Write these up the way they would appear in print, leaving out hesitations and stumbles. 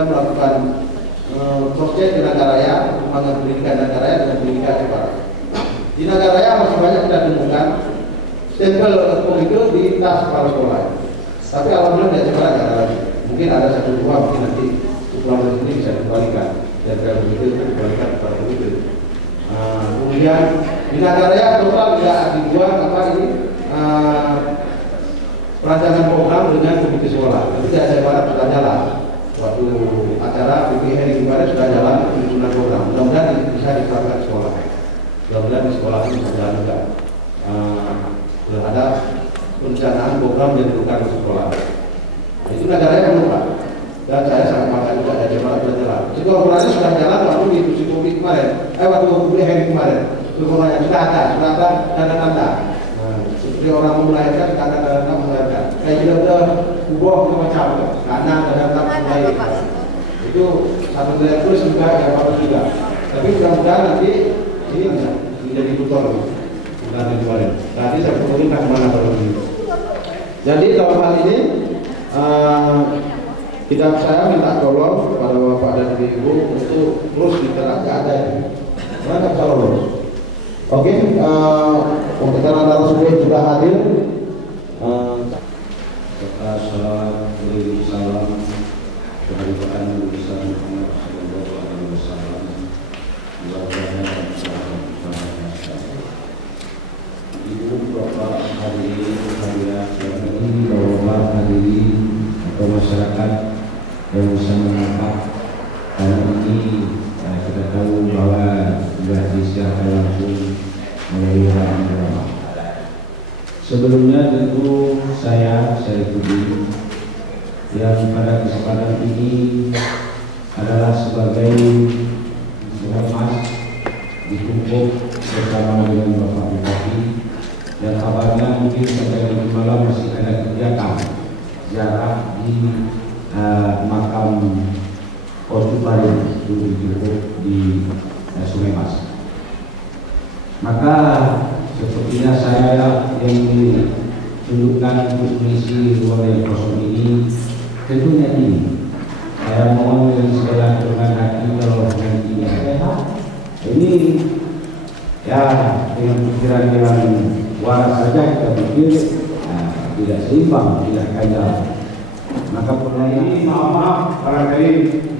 kita melakukan cross-check di Nagaraya, perkembangan pendidikan Nagaraya dengan pendidikan Jepara. Di Nagaraya masih banyak kita temukan stempel itu di tas kepala sekolah. Tapi alhamdulillah di Jepara tidak ada lagi. Mungkin ada satu dua, mungkin nanti pulang dari sini bisa dikembalikan. Dan kalau begitu itu dikembalikan kepada begitu. Kemudian di Nagaraya total tidak dibuat apa ini perancangan program dengan komite sekolah. Tapi di Jepara sudah jalan. Waktu acara BPH kemarin sudah jalan penyusunan program. Mudah-mudahan bisa diterapkan sekolah. Mudah-mudahan di sekolah ini bisa jalan juga. Sudah ada perencanaan program yang dilakukan di sekolah. Itu Nagaraya belum Pak. Dan saya sangat bangga juga dari Jepara sudah jalan. Sekolah sudah jalan waktu di Tusi kemarin. Waktu BPH kemarin. Sekolah yang sudah ada tanda-tanda. Seperti orang mau melahirkan, tanda-tanda melahirkan. Kayak udah ubah macam karena tanda-tanda mulai. Itu satu nilai plus juga yang bagus juga. Tapi mudah-mudahan nanti ini menjadi tutor nanti kemarin. Nanti saya perlukan kemana kalau ini. Jadi dalam hal ini saya minta tolong kepada Bapak dan Ibu untuk terus diterapkan ada ini. Mana bisa lolos? Oke, untuk karena narasumber sudah hadir. Assalamualaikum warahmatullahi wabarakatuh. Ibu bapak hadirin atau masyarakat yang bisa menangkap hari ini, kita tahu bahwa sudah disiarkan langsung melalui drama. Sebelumnya tentu saya Syarifuddin yang pada kesempatan ini adalah sebagai Mas dikumpul bersama dengan Bapak Bupati, dan kabarnya mungkin sampai nanti malam masih ada kegiatan ziarah di makam Osubari di Sungai Mas. Maka sepertinya saya yang ditundukkan untuk mengisi ruang yang kosong ini, tentunya ini saya mohon dengan segala dengan hati kalau nantinya ini ya dengan pikiran yang waras saja kita pikir tidak seimbang, tidak kaya. Maka pernah ini maaf barangkali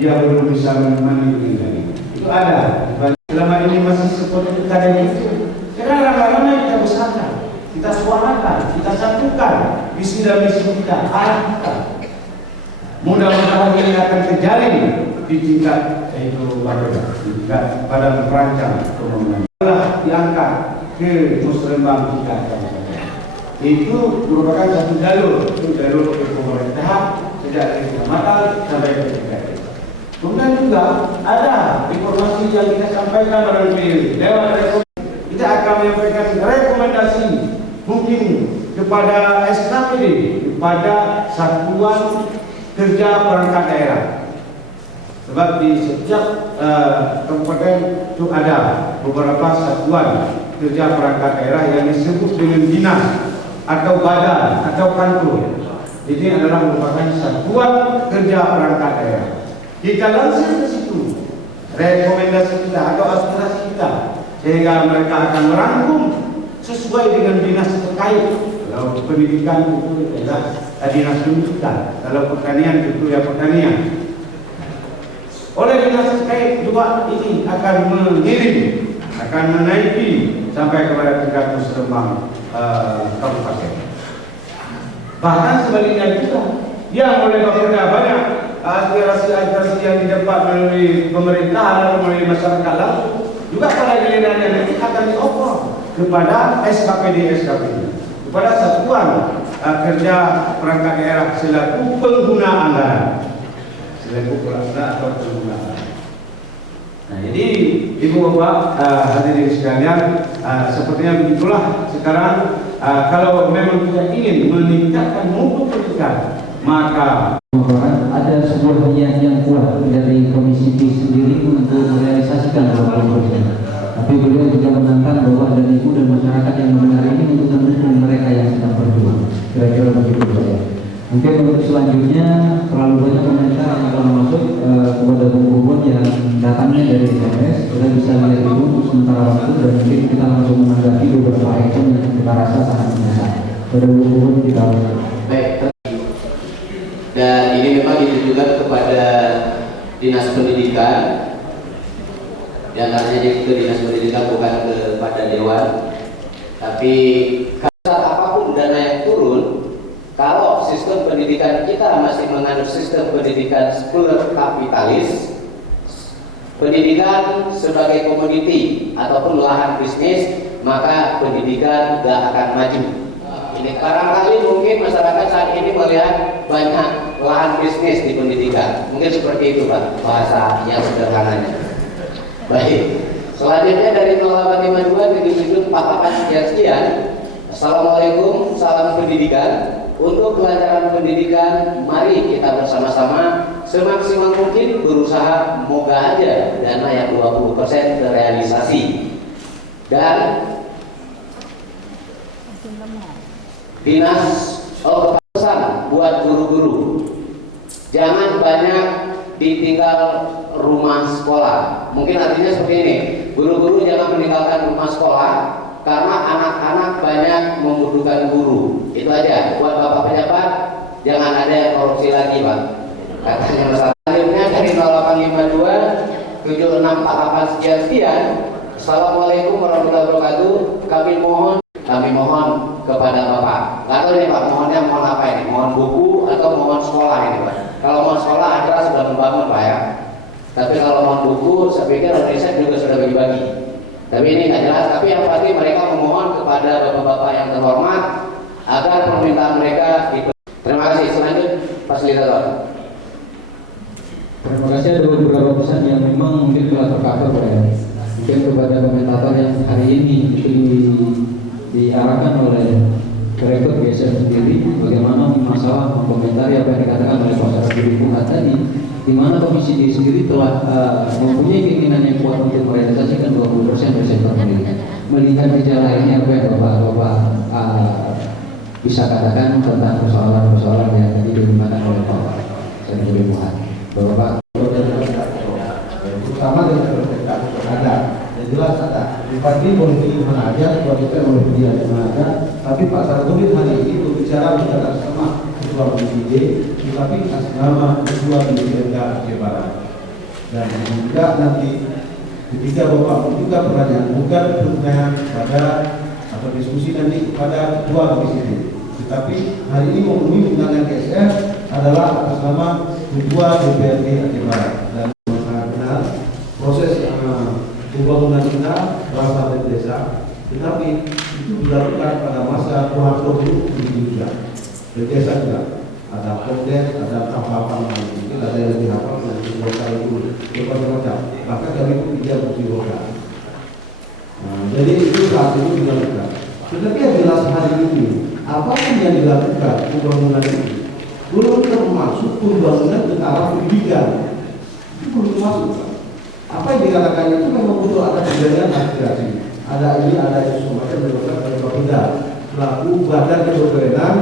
dia belum bisa menemani ini. Itu ada. Selama ini masih seperti keadaan itu. Sekarang lama-lama kita besarkan, kita suarakan, kita satukan visi dan misi kita, arah kita. Mudah-mudahan ini akan terjalin di tingkat itu di tingkat badan perancang ekonomi. Telah diangkat ke musrembang kita. Itu merupakan satu jalur ke pemerintahan sejak dari kecamatan sampai ke tingkat. Kemudian juga ada informasi yang kita sampaikan melalui lewat rekomendasi. Kita akan menyampaikan rekomendasi mungkin kepada SKPD, kepada Satuan Kerja Perangkat Daerah. Sebab di setiap kabupaten itu ada beberapa satuan kerja perangkat daerah yang disebut dengan dinas atau badan atau kantor. Ini adalah merupakan satuan kerja perangkat daerah. Kita lansir ke situ rekomendasi kita atau aspirasi kita, sehingga mereka akan merangkum sesuai dengan dinas terkait. Kalau pendidikan itu adalah dinas pendidikan, kalau pertanian itu ya pertanian. Oleh dinas terkait juga ini akan mengirim, akan menaiki sampai kepada tingkat musrembang kabupaten. Bahkan sebaliknya juga, yang oleh Bapeda banyak aspirasi-aspirasi yang didapat melalui pemerintah dan melalui masyarakat langsung, juga pada gilirannya nanti akan dioper kepada SKPD, kepada Satuan Kerja Perangkat Daerah selaku pengguna anggaran, atau pengguna anggaran. Nah, jadi Ibu Bapak hadirin sekalian, sepertinya begitulah sekarang. Kalau memang kita ingin meningkatkan mutu pendidikan, maka ada sebuah niat yang kuat dari Komisi P sendiri untuk merealisasikan program ini. Tapi beliau juga menantang bahwa ada ibu dan masyarakat yang mendengar ini untuk mendukung mereka yang sedang berjuang. Kira-kira begitu saja. Mungkin untuk selanjutnya terlalu banyak komentar yang akan masuk. Pada umum kita Baik, dan ini memang ditujukan kepada Dinas Pendidikan, yang artinya ke Dinas Pendidikan bukan kepada Dewan. Tapi apapun dana yang turun, kalau sistem pendidikan kita masih menganut sistem pendidikan sekolah kapitalis, pendidikan sebagai komoditi ataupun lahan bisnis, maka pendidikan tidak akan maju. Ini barangkali mungkin masyarakat saat ini melihat banyak lahan bisnis di pendidikan, mungkin seperti itu Pak, bahasa yang sederhananya. Baik, selanjutnya dari 0852 77 48 sekian. Assalamualaikum, salam pendidikan. Untuk kelancaran pendidikan, mari kita bersama-sama semaksimal mungkin berusaha, moga aja dana yang 20% terrealisasi. Dan Dinas pesan buat guru-guru, jangan banyak ditinggal rumah sekolah. Mungkin artinya seperti ini, guru-guru jangan meninggalkan rumah sekolah karena anak-anak banyak membutuhkan guru. Itu aja. Buat Bapak pejabat, jangan ada yang korupsi lagi Pak. Katanya masalah. Selanjutnya dari 0852 7648 sekian. Assalamualaikum warahmatullahi wabarakatuh. Kami mohon kepada Bapak. Nggak tahu nih Pak, mohon apa ini? Mohon buku atau mohon sekolah ini Pak? Kalau mohon sekolah acara sudah membangun Pak ya. Tapi kalau mohon buku, saya pikir Indonesia juga sudah bagi-bagi. Tapi ini nggak jelas. Tapi yang pasti mereka memohon kepada bapak-bapak yang terhormat agar permintaan mereka Terima kasih. Selanjutnya fasilitator. Terima kasih. Ada beberapa pesan yang memang mungkin telah tercover ya. Mungkin kepada komentator yang hari ini itu diarahkan oleh direktur BSM sendiri, bagaimana masalah mengomentari apa yang dikatakan oleh Pak Sarjudi Fuad tadi, di mana Komisi D sendiri telah mempunyai keinginan yang kuat untuk merealisasikan 20% dari sektor pendidikan. Melihat gejala ini, apa yang Bapak bisa katakan tentang persoalan-persoalan yang tadi digunakan oleh Pak Sarjudi Fuad? Bapak terutama dengan ada, yang jelas ada. Bupati boleh pilih mana aja, Ketua DPR boleh pilih di mana aja. Tapi Pak Sarjudi hari ini berbicara bukan sama Ketua Komisi D, tetapi atas nama Ketua DPRD Aceh Barat. Dan juga nanti ketika Bapak membuka pertanyaan, bukan pertanyaan pada atau diskusi nanti kepada Ketua Komisi D. Tetapi hari ini memenuhi undangan KSR adalah atas nama Ketua DPRD Aceh Barat. Dan sangat benar proses pembangunan kita berasal dari desa, tetapi itu dilakukan pada masa Soeharto dulu juga. Dari desa juga ada komdes, ada apa-apa mungkin ada yang lebih hafal dan lokal itu berbagai-macam. Bahkan kami pun tidak bukti lokal. Jadi itu saat itu dilakukan. Tetapi yang jelas hari ini, apapun yang dilakukan pembangunan itu belum termasuk pembangunan ke arah pendidikan. Itu belum termasuk. Apa yang dikatakan itu memang butuh ada kejadian aspirasi, ada ini, ada itu semacam dilakukan oleh Bapeda selaku badan yang berwenang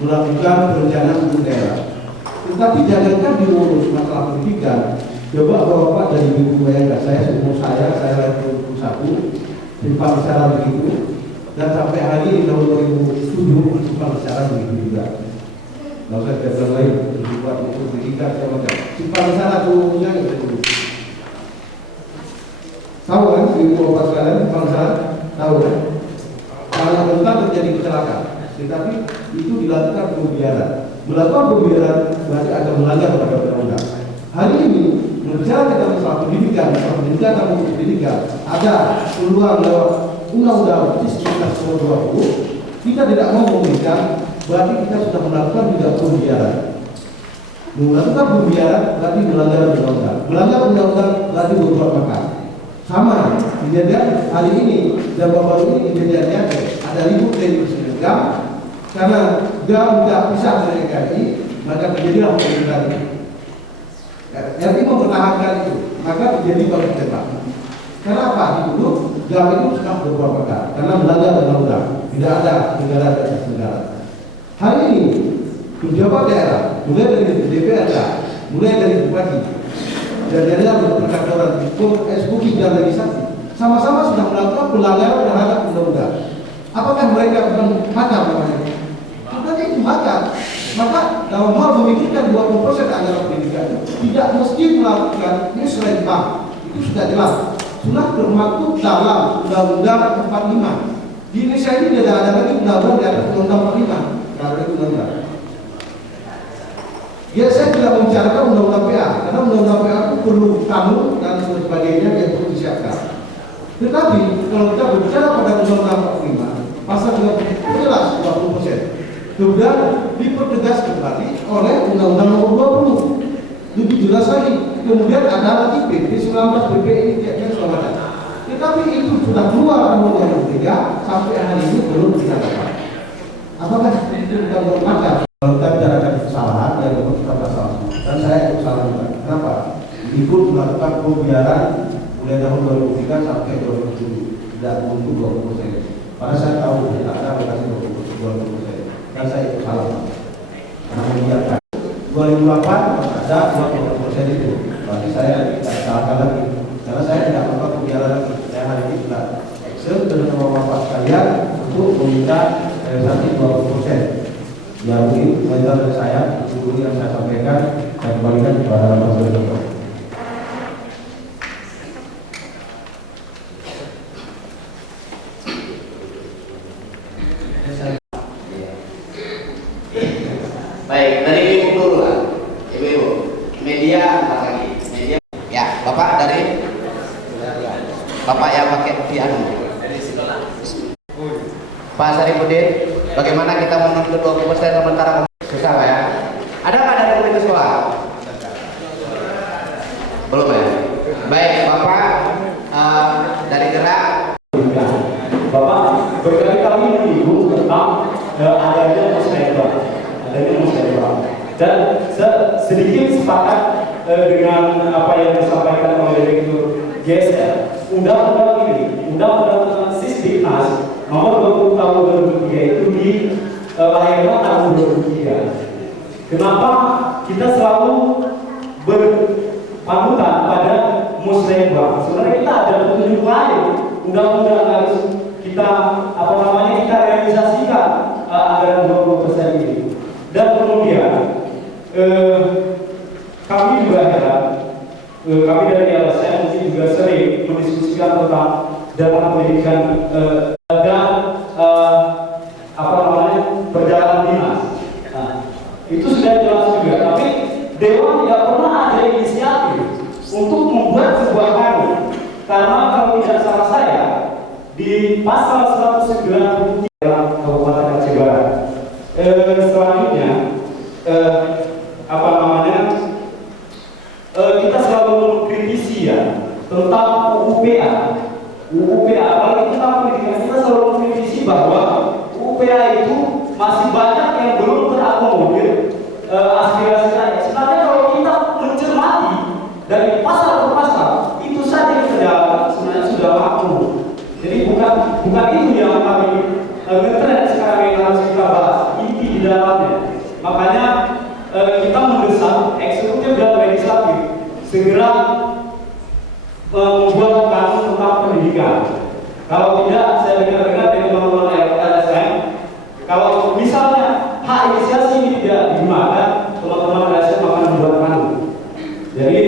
melakukan perencanaan untuk daerah. Tetapi jangankan diurus masalah pendidikan, coba Bapak dari ibu bayangkan saya seumur saya lahir 2001 simpang secara begitu, dan sampai hari ini tahun 2007 simpang secara begitu juga. Nggak usah kita lain berbuat untuk pendidikan macam simpang secara turunnya itu. Tahu kan, ibu bapak sekalian, bangsa tahu kan? Kalau tentang terjadi kecelakaan, tetapi itu dilakukan pembiaran. Melakukan pembiaran berarti akan melanggar pada undang-undang. Hari ini berbicara tentang masalah pendidikan, kamu pendidikan, ada peluang lewat undang-undang sekitar 2020. Kita tidak mau memberikan, berarti kita sudah melakukan juga pembiaran. Melakukan pembiaran berarti melanggar undang-undang. Melanggar undang-undang berarti berbuat makar. Sama kejadian hari ini dan baru ini kejadiannya ada ribut dari Presiden GAM karena GAM tidak bisa dari KRI, maka terjadilah pemerintahan ini. RI mempertahankan itu, maka terjadi baru tembak. Kenapa? Itu GAM itu sudah berbuat makar karena melanggar undang-undang. Tidak ada negara di atas negara. Hari ini pejabat daerah, mulai dari DPRD, mulai dari bupati, dan dalam perkantoran SPUKI dan legislasi sama-sama sudah melakukan pelanggaran terhadap undang-undang. Apakah mereka bukan makar namanya? Bukan itu makar. Maka dalam hal memikirkan 20% anggaran pendidikan tidak mesti melakukan musrembang. Itu sudah jelas. Sudah bermaksud dalam Undang-Undang 45. Di Indonesia ini tidak ada lagi undang-undang di atas Undang-Undang 45. Tidak ada lagi undang-undang. Ya, saya tidak membicarakan undang-undang PA karena undang-undang PA itu perlu kanun dan sebagainya yang perlu disiapkan. Tetapi kalau kita berbicara pada undang-undang 45, pasal 20 jelas 20%. Kemudian dipertegas kembali oleh undang-undang nomor 20. Lebih jelas lagi. Kemudian ada lagi PP 19 PP ini tiap-tiap sudah ada. Tetapi itu sudah keluar undang-undang 3 sampai hari ini belum kita dapat. Apakah itu undang-undang macam? Kalau kita bicarakan kesalahan, ya kita masalah. Dan saya ikut salah juga. Kenapa? Ikut melakukan pembiaran mulai tahun 2003 sampai 2007 tidak untuk 20%. Padahal saya tahu tidak ada lokasi 20%. Dan saya ikut salah. Karena membiarkan 2008 ada 20% itu. Berarti saya tidak salahkan lagi. Karena saya tidak melakukan pembiaran lagi. Saya hari ini sudah Excel dengan bapak sekalian untuk meminta realisasi 20%. Ya mungkin komentar dari saya, dulu yang saya sampaikan, saya kembalikan kepada Mas Direktur. Baik, dari ibu dulu lah. Ibu-ibu, media apa lagi? Media. Ya, Bapak dari Bapak yang pakai piano. Pak Saripudin, bagaimana kita menuntut 20% sementara susah Pak ya? Ada nggak dari komite sekolah? Belum ya? Baik, Bapak dari gerak. Bapak berkali-kali menyinggung tentang adanya musyawarah, dan sedikit sepakat dengan apa yang disampaikan oleh Direktur GSR. Undang-undang ini, Undang-Undang Sisdiknas Nomor 20 Tahun 2003 itu dilahirkan tahun 2003. Kenapa kita selalu berpanutan pada musrembang? Sebenarnya kita ada petunjuk lain. Undang-undang harus kita kita realisasikan anggaran 20% ini. Dan kemudian kami juga heran, kami dari LSM mungkin juga sering mendiskusikan tentang dana pendidikan dan perjalanan dinas. Nah, itu sudah jelas juga. Tapi Dewan tidak pernah ada inisiatif untuk membuat sebuah kanun. Karena kalau tidak salah saya, di pasal 193 Kabupaten Aceh Barat, selanjutnya kita selalu mengkritisi ya tentang UUPA. Apalagi tentang pendidikan, kita selalu mengkritisi bahwa UUPA itu masih banyak yang belum terakomodir aspirasi rakyat. Sebenarnya kalau kita mencermati dari pasal ke pasal, itu saja yang sebenarnya sudah makmur. Jadi bukan itu yang kami ngetren sekarang yang harus kita bahas, inti di dalamnya. Makanya kita mendesak eksekutif dan legislatif segera membuat kanun tentang pendidikan. Kalau tidak, saya dengar-dengar dari teman-teman LSM, kalau misalnya hak inisiasi ini tidak digunakan, teman-teman LSM akan membuat kanun. Jadi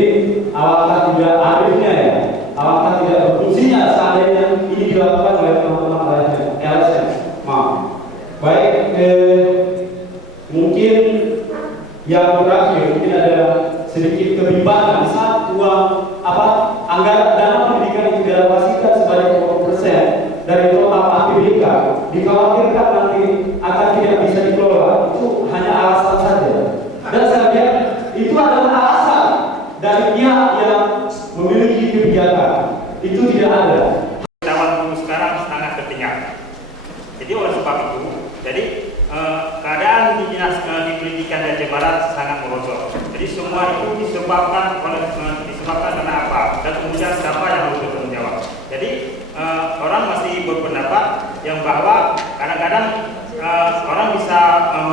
alangkah tidak arifnya ya, alangkah tidak berfungsinya seandainya ini dilakukan oleh teman-teman LSM. Maaf. Baik, mungkin yang terakhir, mungkin ada sedikit kebimbangan saat anggaran dana pendidikan itu dialokasikan sebanyak 20% dari total APBK, dikhawatirkan nanti akan tidak bisa dikelola. Itu hanya alasan saja. Dan saya lihat itu adalah alasan dari pihak yang memiliki kebijakan. Itu tidak ada. Zaman sekarang sangat ketinggalan. Jadi oleh sebab itu, keadaan di dinas pendidikan di Aceh Barat sangat merosot. Jadi semua itu disebabkan karena apa? Dan kemudian siapa yang harus bertanggung jawab? Jadi orang masih berpendapat yang bahwa kadang-kadang orang bisa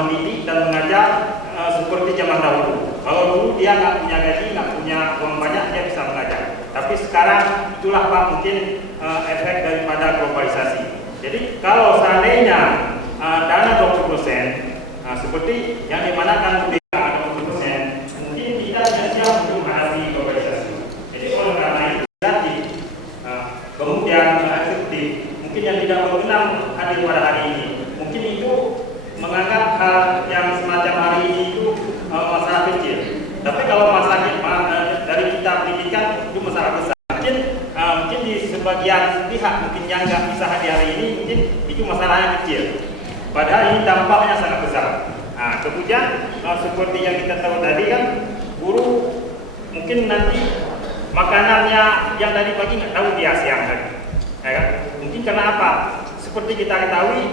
mendidik dan mengajar seperti zaman dahulu. Kalau dulu dia nggak punya gaji, nggak punya uang banyak, dia bisa mengajar. Tapi sekarang itulah Pak mungkin efek daripada globalisasi. Jadi kalau seandainya dana 20%, seperti yang dimanakan ada 20%, mungkin kita tidak siap untuk menghadapi globalisasi. Jadi oleh karena itu berarti kemudian eksekutif mungkin yang tidak berkenan hadir pada hari ini, mungkin itu menganggap hal yang semacam hari ini itu masalah kecil. Tapi kalau masalah dari kita pendidikan itu masalah besar. Mungkin di sebagian pihak mungkin yang nggak bisa hadir hari ini mungkin itu masalahnya kecil. Padahal ini dampaknya sangat besar. Nah, kemudian seperti yang kita tahu tadi kan, guru mungkin nanti makanannya yang tadi pagi nggak tahu dia siang tadi, ya kan? Mungkin karena apa? Seperti kita ketahui,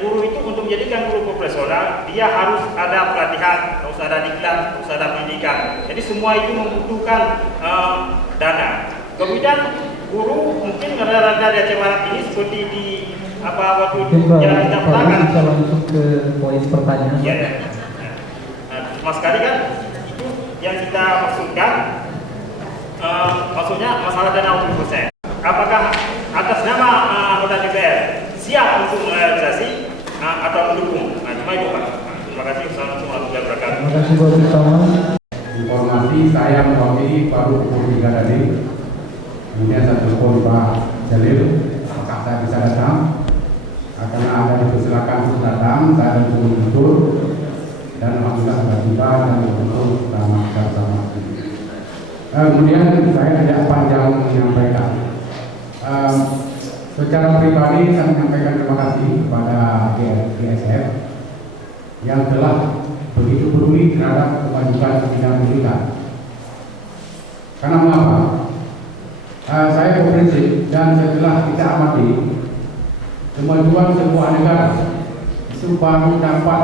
guru itu untuk menjadikan guru profesional, dia harus ada pelatihan, harus ada diklat, harus ada pendidikan. Jadi semua itu membutuhkan dana. Kemudian guru mungkin rada-rada di Aceh Barat ini seperti di waktu yang kita petakan. Bisa langsung ke poin pertanyaan. Ya. Mas Kari kan itu yang kita maksudkan, maksudnya masalah dana 20%. Apakah atas nama anggota DPR siap untuk merealisasi atau mendukung? Nah, cuma itu Pak. Terima kasih. Assalamualaikum warahmatullahi wabarakatuh. Terima kasih Bapak Bersama. Informasi saya mewakili baru pukul 3 tadi. Kemudian saya telepon Pak Jalil, apakah saya bisa datang? Karena ada dipersilakan untuk datang, saya betul-betul dan alhamdulillah sudah tiba dan betul bersama. Kemudian saya tidak panjang menyampaikan. Secara pribadi saya menyampaikan terima kasih kepada GSF yang telah begitu peduli terhadap kemajuan bidang pendidikan. Karena mengapa? Saya berprinsip dan setelah kita amati kemajuan sebuah negara itu baru dapat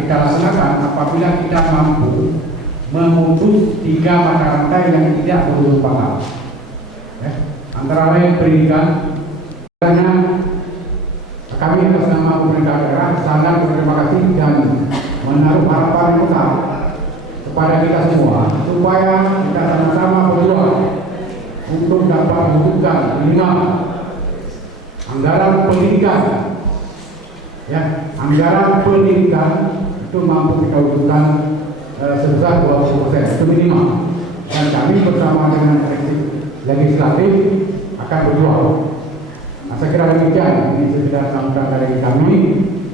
kita laksanakan apabila kita mampu memutus 3 mata rantai yang tidak berujung pangkal. Antara lain pendidikan, karena kami atas nama pemerintah daerah sangat berterima kasih dan menaruh harapan besar kepada kita semua supaya kita sama-sama berjuang untuk dapat mewujudkan minimal anggaran pendidikan, anggaran pendidikan itu mampu kita wujudkan sebesar 20% itu minimal. Dan kami bersama dengan legislatif akan berjuang. Nah, saya kira demikian. Ini sudah sampaikan dari kami.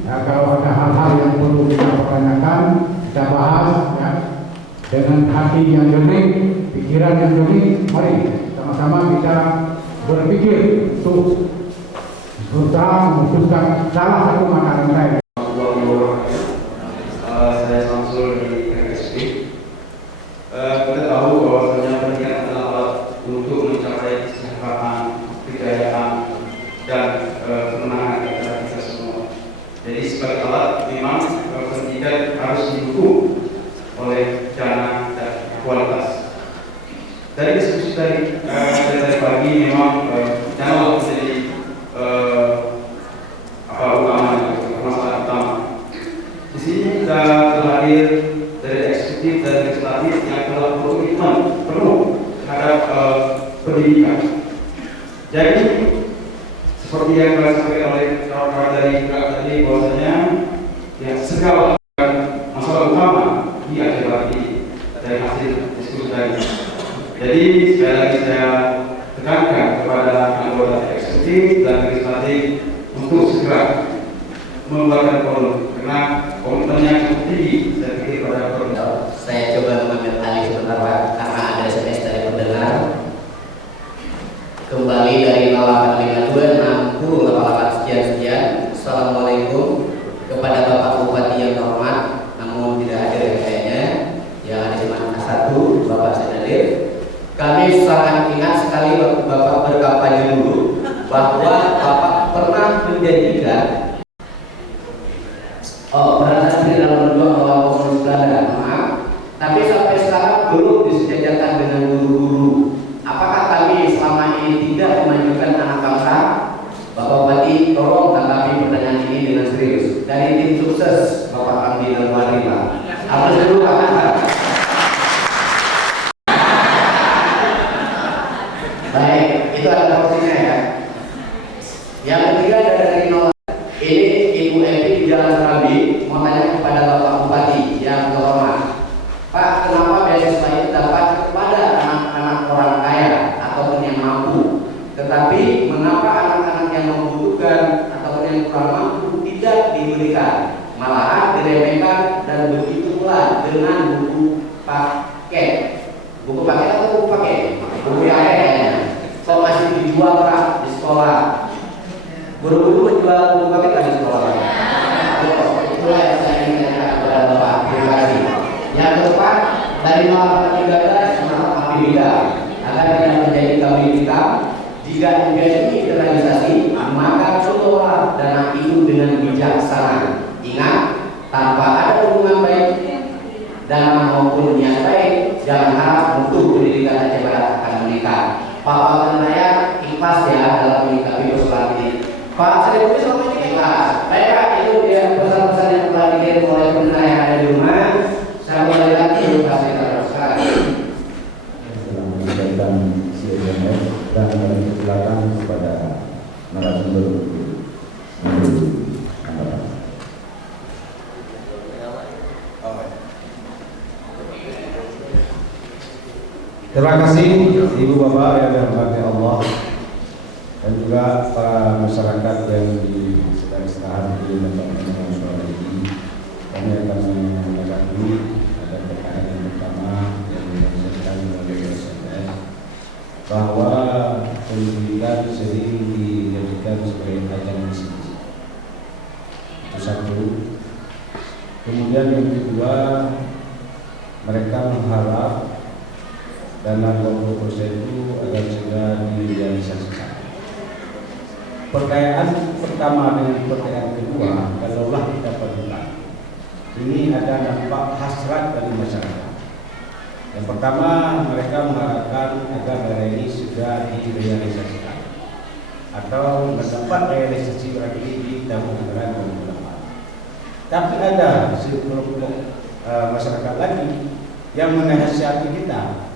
Kalau ada hal-hal yang perlu kita pertanyakan, kita bahas dengan hati yang jernih, pikiran yang jernih. Mari sama-sama kita berpikir untuk berusaha memutuskan salah satu mata rantai. Saya Samsul di KSP. Kita tahu bahwasanya pendidikan adalah alat untuk mencapai kesejahteraan, kejayaan, dan kemenangan kita semua. Jadi sebagai alat memang pendidikan harus didukung oleh dana dan kualitas. Dari diskusi dari pagi memang dana menjadi masalah utama. Di sini kita terhadir dari eksekutif dan legislatif yang telah berkomitmen penuh terhadap pendidikan. Jadi seperti yang telah disampaikan oleh kawan-kawan dari tadi bahwasanya segala masalah utama di Aceh Barat dari hasil diskusi tadi. Jadi sekali lagi saya tekankan kepada anggota eksekutif dan legislatif untuk segera mengeluarkan kolom karena komitmennya cukup tinggi. Saya pikir pada kolom. Saya coba mengambil alih sebentar Pak, karena ada SMS dari pendengar. Kembali dari 0852 sekian. Assalamualaikum kepada Bapak Bupati yang terhormat, namun tidak hadir kayaknya. Yang ada cuma satu, Bapak Senadir. Kami sangat ingat sekali waktu Bapak berkampanye dulu bahwa Bapak pernah menjanjikan berhasil dalam berjuang melawan komunis Belanda. Maaf, tapi sampai sekarang belum disejajarkan dengan guru-guru. Apakah kami selama ini tidak memajukan anak bangsa? Bapak Bupati, tolong tanggapi pertanyaan ini dengan serius. Dari tim sukses Bapak Andi dan Wali Pak. Apa dulu Pak? Baik, itu adalah posisinya ya. paket. Buku paket atau buku paket? Buku paket kayaknya. So masih dijual Pak di sekolah. Guru-guru jual buku paket di sekolah. Itulah yang saya ingin tanyakan kepada Bapak. Terima kasih. Yang keempat, dari 0813 maaf apabila agar tidak menjadi kambing hitam, jika impian ini terrealisasi, maka kelola dana itu dengan bijaksana. Ingat, tanpa ada hubungan baik dana maupun niat baik, jangan harap untuk pendidikan Aceh Barat akan meningkat. Pak dan saya ikhlas ya dalam menyikapi persoalan ini. Pak Sri selama ini ikhlas. Baik, itu dia pesan-pesan yang telah dikirim oleh pendengar yang ada di rumah. Saya mulai lagi edukasi teruskan. Mengucapkan CNF dan silakan kepada narasumber Terima kasih Ibu Bapak yang dirahmati Allah dan juga para masyarakat yang sedang istirahat di tempat sore ini. Kami akan menanggapi ada pertanyaan yang pertama yang disampaikan oleh SMS bahwa pendidikan sering dijadikan sebagai ajang bisnis. Itu satu. Kemudian yang kedua, mereka mengharap dana 20% itu agar segera direalisasikan. Pertanyaan pertama dengan pertanyaan kedua, kalaulah kita perhatikan, ini ada dampak hasrat dari masyarakat. Yang pertama, mereka mengharapkan agar dana ini segera direalisasikan atau mendapat realisasi berarti di tahun anggaran 2008. Tapi ada sekelompok masyarakat lagi yang menasihati kita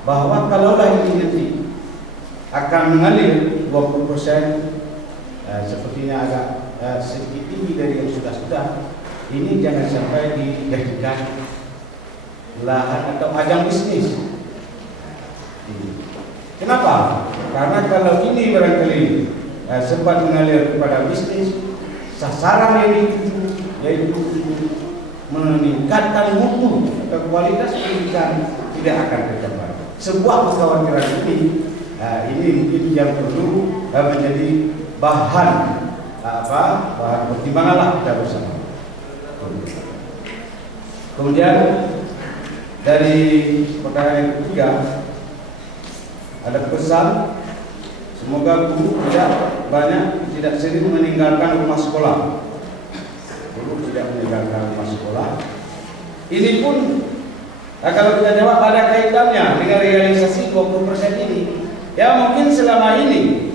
bahwa kalaulah ini nanti akan mengalir 20%, sepertinya agak sedikit tinggi dari yang sudah-sudah, ini jangan sampai dijadikan lahan atau ajang bisnis. Kenapa? Karena kalau ini barangkali sempat mengalir kepada bisnis, sasaran yang dituju yaitu meningkatkan mutu atau kualitas pendidikan tidak akan tercapai. Sebuah kekhawatiran ini mungkin yang perlu menjadi bahan bahan pertimbanganlah kita bersama. Kemudian dari pertanyaan yang ketiga ada pesan semoga guru tidak sering meninggalkan rumah sekolah. Guru tidak meninggalkan rumah sekolah. Ini pun kalau kita jawab ada kaitannya dengan realisasi 20% ini. Ya mungkin selama ini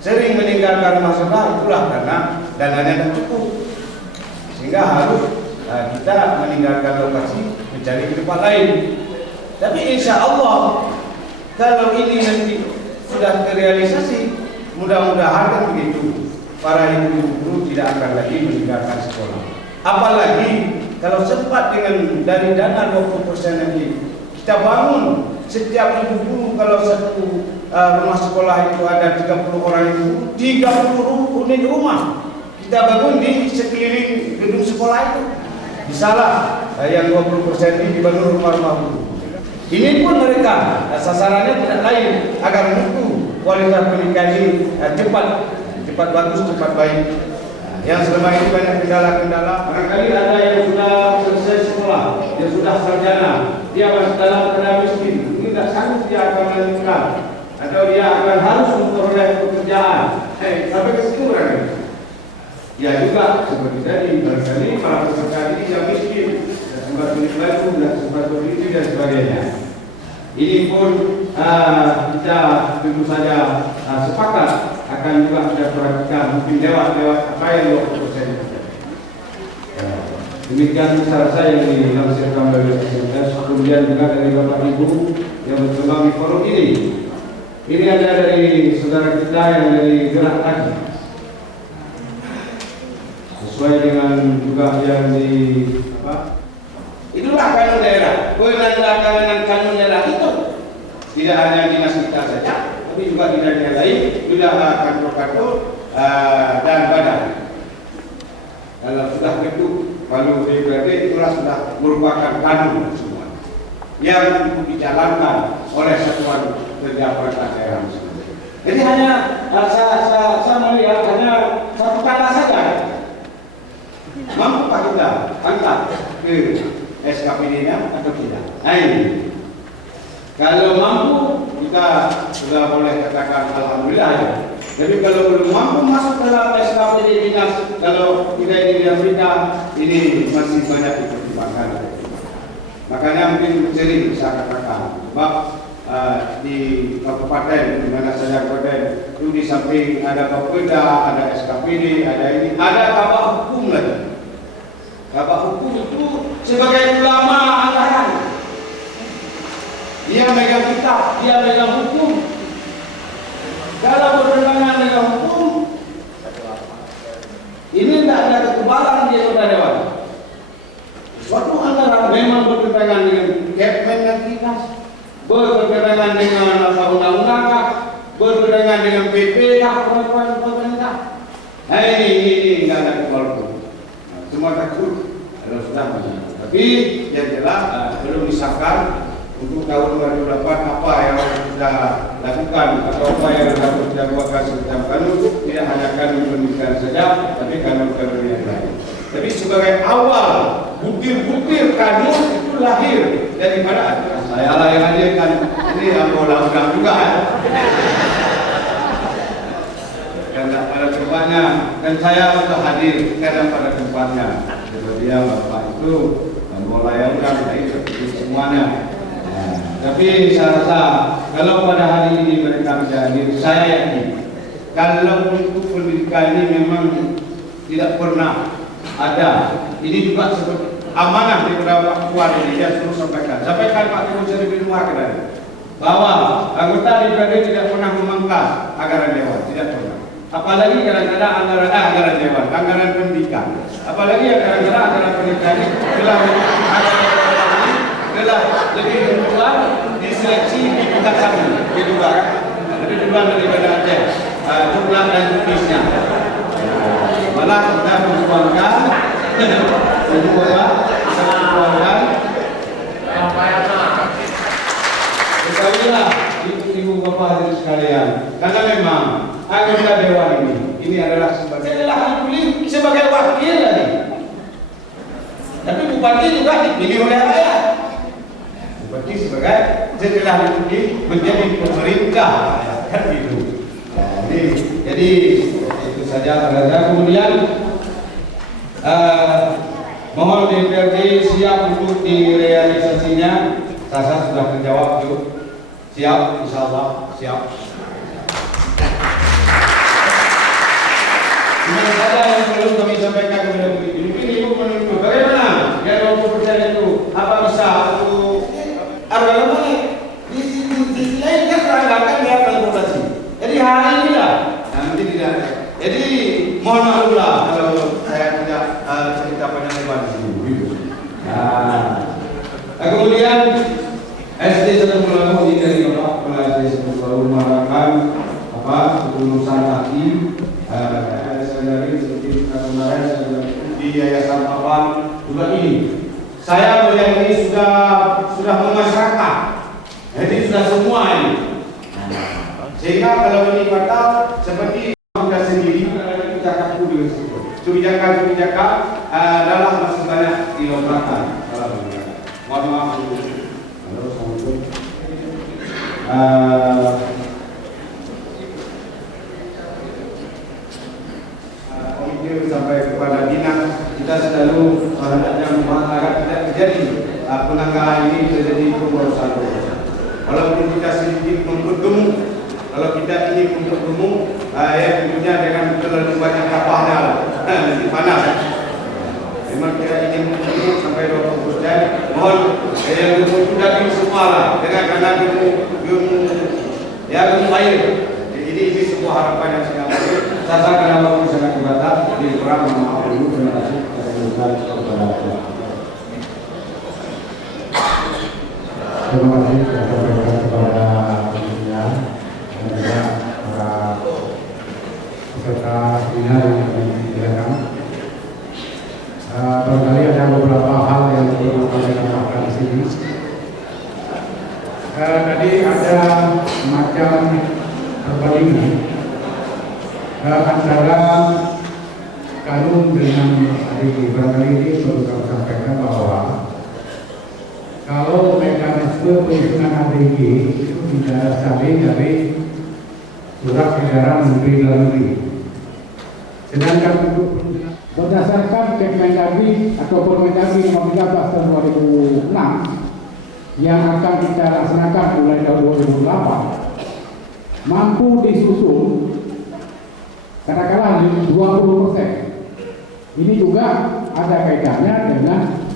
sering meninggalkan rumah sekolah itulah karena dananya tidak cukup, sehingga harus kita meninggalkan lokasi mencari ke tempat lain. Tapi insya Allah kalau ini nanti sudah terrealisasi, mudah-mudahan kan begitu, para ibu guru tidak akan lagi meninggalkan sekolah. Apalagi kalau sempat dengan dari dana 20% nanti kita bangun setiap ibu guru, kalau satu rumah sekolah itu ada 30 orang ibu guru, 30 unit rumah kita bangun di sekeliling gedung sekolah itu. Misalnya yang 20% ini dibangun rumah-rumah guru. Ini pun mereka sasarannya tidak lain agar mutu kualitas pendidikan ini cepat bagus, cepat baik. Yang selama ini banyak kendala-kendala. Barangkali ada yang sudah selesai sekolah, dia sudah sarjana, dia masih dalam keadaan miskin, mungkin tidak sanggup dia akan melanjutkan, atau dia akan harus memperoleh pekerjaan. Sampai ke situ barangkali. Ya juga seperti tadi, barangkali para peserta ini yang miskin, dan sempat baju, dan sempat begitu dan sebagainya. Ini pun kita tentu saja sepakat akan juga kita perhatikan mungkin lewat apa yang 20% itu. Demikian saran saya yang dilansirkan dari SMS, kemudian juga dari Bapak Ibu yang berjuang di forum ini. Ini ada dari saudara kita yang dari Gerak Tagi. Sesuai dengan juga yang di itulah kanun daerah. Kewenangan kanun daerah itu tidak hanya dinas kita saja, tapi juga di daerah lain, juga kantor-kantor dan badan. Kalau sudah bentuk Palu DPRD itulah sudah merupakan kanun semua. yang dijalankan oleh satuan kerja perangkat daerah. Jadi hanya saya melihat hanya satu kata saja. Mampukah kita angkat ke SKPD-nya atau tidak? Nah ini. Kalau mampu kita sudah boleh katakan alhamdulillah ya. Jadi kalau belum mampu masuk dalam SKPD dinas, kalau kita ini diambilkan, ini masih banyak dipertimbangkan. Makanya mungkin sering saya katakan, sebab di kabupaten, di mana saya kabupaten, itu di samping ada Bapeda, ada SKPD, ada ini, ada kabak hukum lagi. Kabak hukum itu sebagai ulama anggaran. Dia megang kitab, dia megang hukum. Kalau bertentangan dengan hukum, ini tidak ada kekebalan di anggota dewan. Suatu anggaran memang bertentangan dengan Kepmen dan Dinas, bertentangan dengan undang-undang, bertentangan dengan PP, peraturan pemerintah. Nah ini tidak ada kekebalan. Semua takut kalau sudah banyak. Tapi yang jelas belum disahkan untuk tahun 2008 apa yang sudah lakukan atau apa yang harus kita buatkan secara kanun, tidak hanya kanun pendidikan saja, tapi kanun-kanun yang lain. Tapi sebagai awal butir-butir kanun itu lahir daripada saya lah yang hadirkan ini anggota undang juga ya. Karena pada tempatnya dan saya sudah hadir karena pada tempatnya. Dia bapak itu melayangkan itu semuanya. Tapi saya rasa kalau pada hari ini mereka bisa hadir, saya yakin kalau untuk pendidikan ini memang tidak pernah ada. Ini juga seperti amanah daripada Pak Puan ini dia suruh sampaikan Pak Komisaris di rumah kedai bahwa anggota DPRD tidak pernah memangkas anggaran dewan, tidak pernah. Apalagi kadang-kadang anggaran dewan, anggaran pendidikan. Apalagi yang kadang-kadang anggaran pendidikan ini adalah lebih duluan diseleksi di tingkat satu, kedua, lebih duluan daripada Aceh, jumlah dan jenisnya. Malah sudah mengeluarkan, ketahuilah ibu bapak hadirin sekalian, karena memang anggota dewan ini adalah sebagai wakil lagi. Tapi bupati juga dipilih oleh rakyat. Bupati sebagai setelah dipilih menjadi pemerintah kan gitu. Jadi itu saja. Kemudian mohon DPRD siap untuk direalisasinya. Saya sudah terjawab tuh. Siap, insyaallah siap. Ini saja yang perlu kami sampaikan kepada Ibu menunggu bagaimana ya 20% itu apa bisa untuk harga mana di sini kan terangkan ya kalkulasi. Jadi hari ini lah nanti tidak. Jadi mohon maaf lah kalau saya tidak cerita panjang lebar di sini. Kemudian SD 1 Pulau ini dari Bapak Kepala SD 1 Pulau mengharapkan kelulusan hati dari seperti kemarin di Yayasan Papan juga ini. Saya melihat ini sudah memasyarakat. Jadi sudah semua ini. Sehingga kalau ini batal seperti kita sendiri kita akan dengan situ. Kebijakan-kebijakan dalam masih banyak dilombakan. Mohon maaf dulu. Sampai kepada dinas kita selalu hendaknya agar tidak terjadi penanggalan ini terjadi pemborosan. Walaupun kita sedikit mempergemuk, kalau kita ingin mempergemuk, ya tentunya dengan terlalu banyak kapahnya nanti panas. Memang kita ingin mempergemuk sampai 20%. Mohon yang gemuk daging semua lah, dengan karena gemuk air. Ini sebuah harapan yang sangat baik. Saya sangat waktu sangat terbatas. Di kurang maaf dulu. Terima kasih. Terima kasih kepada pimpinan dan juga para peserta seminar yang disediakan. Barangkali ada beberapa hal yang perlu kami tambahkan di sini. Tadi ada semacam perbandingan antara Karung dengan Adik. Barangkali ini perlu kami sampaikan bahwa kalau mekanisme penyusunan ADG itu didasari dari surat edaran Menteri Dalam Negeri. Sedangkan untuk berdasarkan Kemendagri atau Permendagri nomor 13 tahun 2006 yang akan kita laksanakan mulai tahun 2008 mampu disusun katakanlah 20%. Ini juga ada kaitannya dengan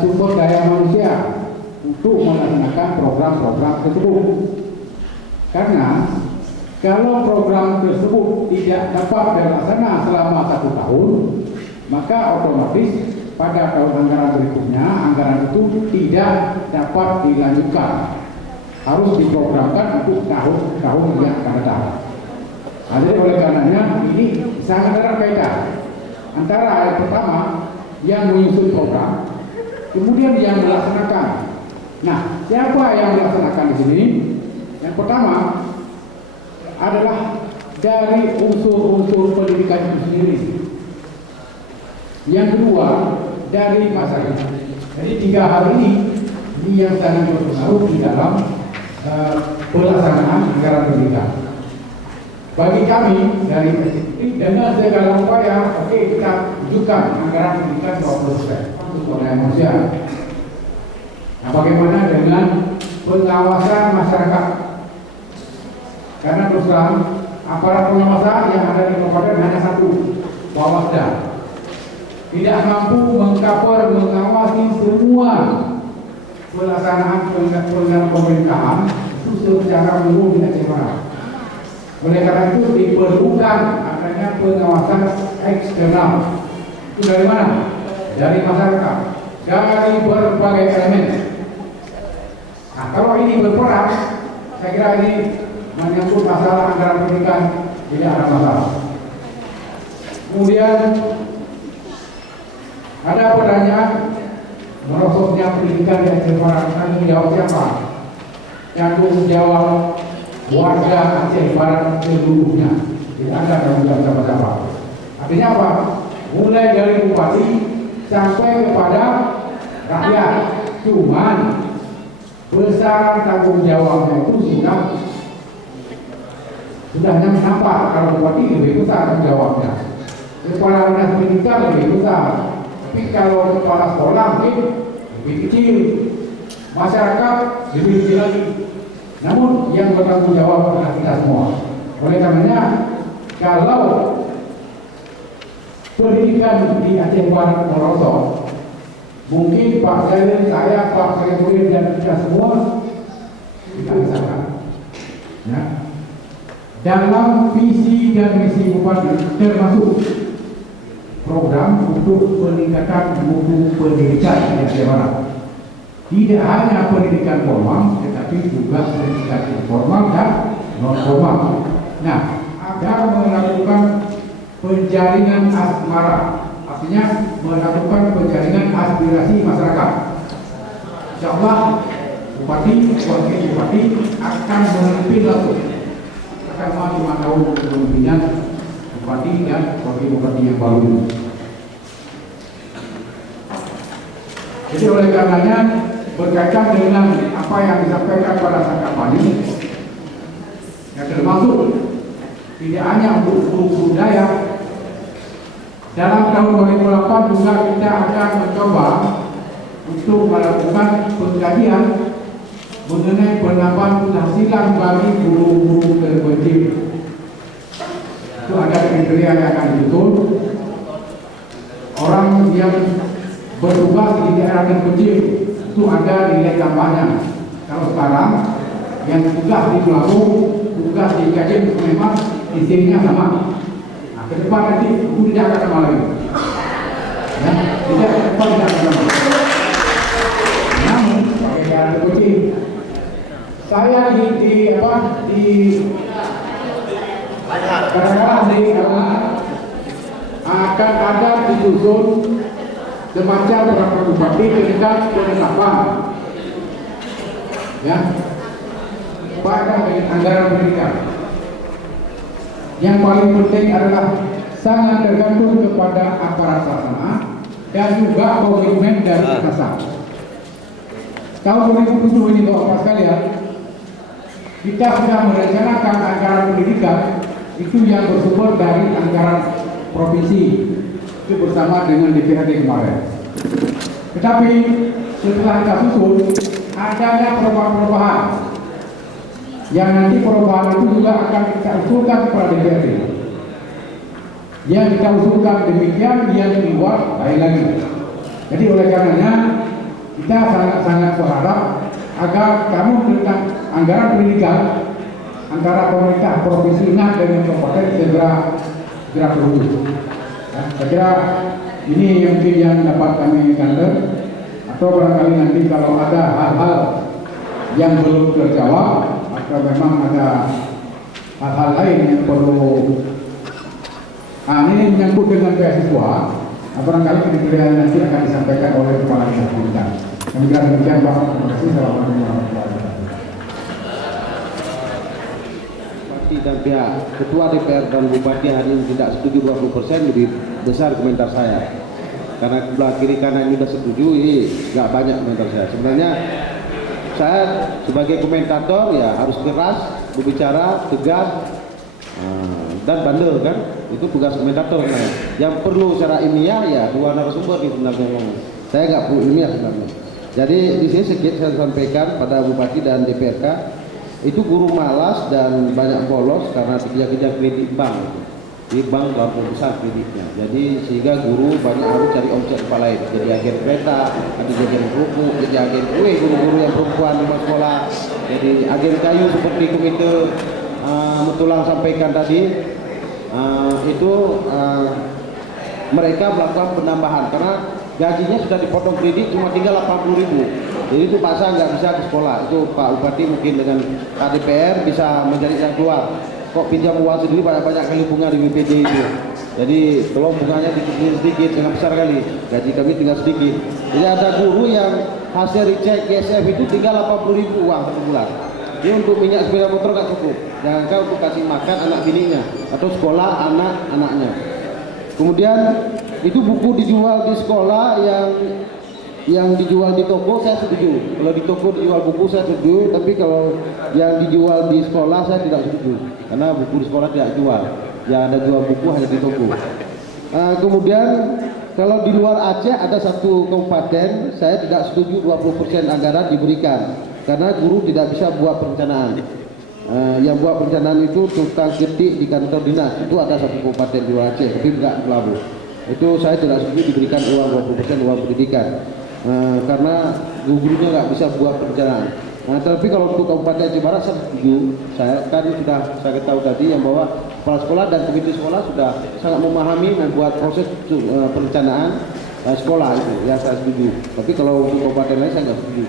sumber daya manusia untuk melaksanakan program-program tersebut. Karena kalau program tersebut tidak dapat dilaksanakan selama 1 tahun, maka otomatis pada tahun anggaran berikutnya anggaran itu tidak dapat dilanjutkan. Harus diprogramkan untuk tahun-tahun yang akan datang. Jadi oleh karenanya ini sangat erat kaitan antara yang pertama yang menyusun program, kemudian yang melaksanakan. Nah, siapa yang melaksanakan di sini? Yang pertama adalah dari unsur-unsur pendidikan itu sendiri. Yang kedua dari masyarakat. Jadi 3 hal ini yang sangat berpengaruh di dalam pelaksanaan anggaran pendidikan. Bagi kami dari eksekutif dengan segala upaya, kita tunjukkan anggaran pendidikan 20% untuk daya manusia. Nah, bagaimana dengan pengawasan masyarakat? Karena terus terang aparat pengawasan yang ada di kabupaten hanya 1, Bawasda. Tidak mampu mengawasi semua pelaksanaan pemerintahan itu secara umum di Aceh Barat. Oleh karena itu diperlukan adanya pengawasan eksternal. Itu dari mana? Dari masyarakat, dari berbagai elemen. Nah, kalau ini berperan, saya kira ini menyangkut masalah anggaran pendidikan tidak ada masalah. Kemudian ada pertanyaan merosotnya pendidikan di Aceh Barat, tanggung jawab siapa? Tanggung jawab warga Aceh Barat seluruhnya. Tidak ada tanggung jawab siapa-siapa. Artinya apa? Mulai dari bupati sampai kepada rakyat. Cuman besaran tanggung jawabnya itu sudah nampak. Kalau bupati lebih besar tanggung jawabnya, kepala dinas pendidikan lebih besar. Tapi kalau kepala sekolah mungkin lebih kecil, masyarakat lebih kecil lagi. Namun yang bertanggung jawab adalah kita semua. Oleh karenanya, kalau pendidikan di Aceh Barat merosot, mungkin Pak Zain, saya, Pak Saifuddin dan kita semua tidak kesalahan. Ya. Dalam visi dan misi bupati termasuk program untuk peningkatan mutu pendidikan di Aceh Barat. Tidak hanya pendidikan formal, tetapi juga pendidikan informal dan non formal. Nah, agar melakukan penjaringan asmara, artinya melakukan penjaringan aspirasi masyarakat. Insyaallah bupati, wakil bupati akan memimpin langsung selama 5 tahun kepemimpinan bupati dan wakil bupati yang baru ini. Jadi oleh karenanya berkaitan dengan apa yang disampaikan pada saat kampanye, yang termasuk tidak hanya untuk guru budaya. Dalam tahun 2008 juga kita akan mencoba untuk melakukan pengkajian mengenai penambahan penghasilan bagi guru-guru terpencil. Itu ada kriteria yang akan dituntut. Orang yang bertugas di daerah terpencil itu ada nilai tambahnya. Kalau sekarang yang tugas di Pelabuh, tugas di Kacim memang isinya sama. Nah, ke depan nanti itu tidak akan sama lagi. Ya, tidak akan sama. Namun sebagai daerah terpencil, saya kadang-kadang akan ada disusun semacam peraturan bupati tentang penetapan, ya, berkaitan dengan anggaran pendidikan. Yang paling penting adalah sangat tergantung kepada aparat pelaksana dan juga komitmen dari atasan. Tahun 2007 ini Bapak sekalian, kita sudah merencanakan anggaran pendidikan itu yang bersumber dari anggaran provinsi itu bersama dengan DPRD kemarin. Tetapi setelah kita susun, adanya perubahan-perubahan yang nanti perubahan itu juga akan kita usulkan kepada DPRD. Yang kita usulkan demikian, yang dibuat lain lagi. Jadi oleh karenanya kita sangat-sangat berharap agar kamu tentang anggaran pendidikan antara pemerintah provinsi dengan kabupaten segera terwujud. Saya kira ini mungkin yang dapat kami counter, atau barangkali nanti kalau ada hal-hal yang belum terjawab atau memang ada hal-hal lain yang perlu ini menyangkut dengan beasiswa, barangkali penilaian nanti akan disampaikan oleh kepala dinas pendidikan. Demikian Pak. Terima kasih. Assalamualaikum warahmatullahi wabarakatuh. Dan pihak Ketua DPR dan Bupati hari ini tidak setuju 20%, lebih besar komentar saya. Karena sebelah kiri kanan ini sudah setuju, ini nggak banyak komentar saya. Sebenarnya saya sebagai komentator ya harus keras, berbicara, tegas, dan bandel kan. Itu tugas komentator sebenarnya. Yang perlu secara ilmiah ya dua narasumber di sebenarnya ngomong. Saya nggak perlu ilmiah sebenarnya. Jadi di sini sedikit saya sampaikan pada Bupati dan DPRK, itu guru malas dan banyak bolos karena kejar-kejar kredit bank. Di bank terlalu besar kreditnya. Jadi sehingga guru banyak harus cari omset tempat lain. Jadi agen kereta, ada agen kerupuk, jadi agen kue, guru-guru yang perempuan di sekolah. Jadi agen kayu seperti komite Mutulang sampaikan tadi, itu mereka melakukan penambahan karena gajinya sudah dipotong kredit cuma tinggal 80.000. Jadi itu paksa nggak bisa ke sekolah. Itu Pak Bupati mungkin dengan Pak DPR bisa mencari jalan keluar. Kok pinjam uang sendiri banyak kali bunga di BPJ itu. Jadi tolong bunganya sedikit, jangan besar kali. Gaji kami tinggal sedikit. Jadi ada guru yang hasil recheck GSF itu tinggal 80.000 uang per bulan. Dia untuk minyak sepeda motor nggak cukup. Jangan untuk kasih makan anak bininya atau sekolah anak-anaknya. Kemudian itu buku dijual di sekolah yang dijual di toko saya setuju. Kalau di toko dijual buku saya setuju, tapi kalau yang dijual di sekolah saya tidak setuju. Karena buku di sekolah tidak jual. Yang ada jual buku hanya di toko. Kemudian kalau di luar Aceh ada satu kabupaten saya tidak setuju 20% anggaran diberikan. Karena guru tidak bisa buat perencanaan. Yang buat perencanaan itu tukang ketik di kantor dinas. Itu ada satu kabupaten di luar Aceh, tapi tidak Labu. Itu saya tidak setuju diberikan uang 20% uang pendidikan. Karena gurunya nggak bisa buat perencanaan. Tapi kalau untuk Kabupaten Aceh Barat saya setuju. Saya kan sudah saya tahu tadi yang bahwa kepala sekolah dan komite sekolah sudah sangat memahami membuat proses perencanaan sekolah itu. Ya saya setuju. Tapi kalau untuk kabupaten lain saya nggak setuju.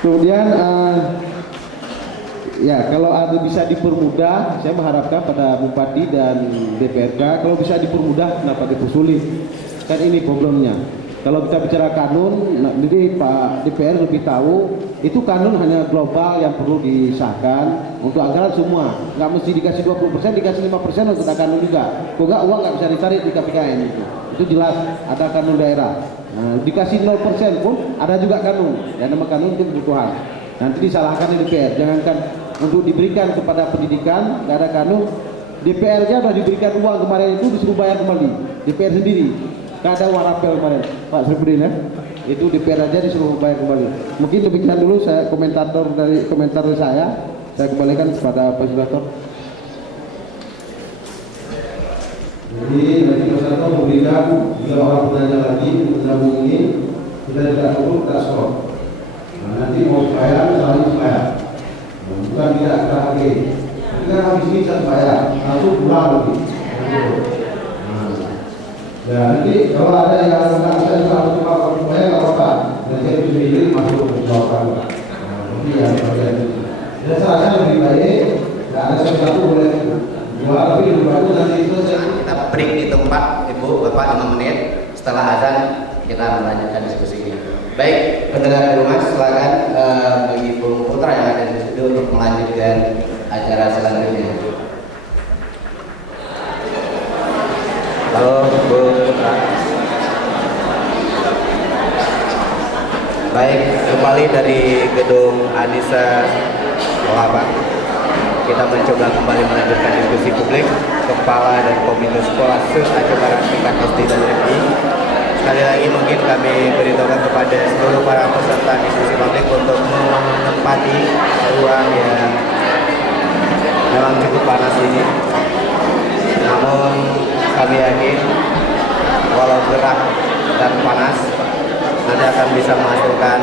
Kemudian ya kalau ada bisa dipermudah, saya mengharapkan pada Bupati dan DPRK kalau bisa dipermudah, kenapa dipersulit? Kan ini problemnya. Kalau kita bicara kanun, jadi Pak DPR lebih tahu itu kanun hanya global yang perlu disahkan untuk anggaran semua. Nggak mesti dikasih 20%, dikasih 5% untuk kanun juga. Kok nggak uang nggak bisa ditarik di KPKN itu. Itu jelas ada kanun daerah. Dikasih 0% pun ada juga kanun. Dan nama kanun itu kebutuhan. Nanti disalahkan di DPR. Jangankan untuk diberikan kepada pendidikan nggak ada kanun. DPR-nya sudah diberikan uang kemarin itu disuruh bayar kembali. DPR sendiri. Nggak ada uang rapel kemarin, Pak Sripudin ya. Itu DPR aja disuruh bayar kembali. Mungkin demikian dulu saya komentar dari saya kembalikan kepada fasilitator. Jadi nanti fasilitator memberikan jika orang penanya lagi menyambung ini kita tidak perlu kita stop. Nanti mau bayar selalu bayar, bukan tidak terakhir. Kita habis ini saya bayar, langsung pulang lagi. Ya nanti kalau ada yang nggak bisa juga harus kalau supaya nggak apa-apa, dan saya sendiri masuk ke jawaban. Nanti yang bagian itu. Dan saya rasa lebih baik nggak ada sesuatu boleh jual, tapi lebih bagus nanti itu kita break di tempat Ibu Bapak 5 menit setelah azan kita melanjutkan diskusi ini. Baik, pendengar di rumah, silakan bagi Bung Putra yang ada di studio untuk melanjutkan acara selanjutnya. Halo, Bung Putra. Baik, kembali dari gedung Anissa Pak. Kita mencoba kembali melanjutkan diskusi publik Kepala dan Komite Sekolah se-Aceh Barat tingkat SD dan SMP. Sekali lagi mungkin kami beritahukan kepada seluruh para peserta diskusi publik untuk menempati ruang yang memang cukup panas ini. Namun kami yakin walau gerah dan panas nanti akan bisa menghasilkan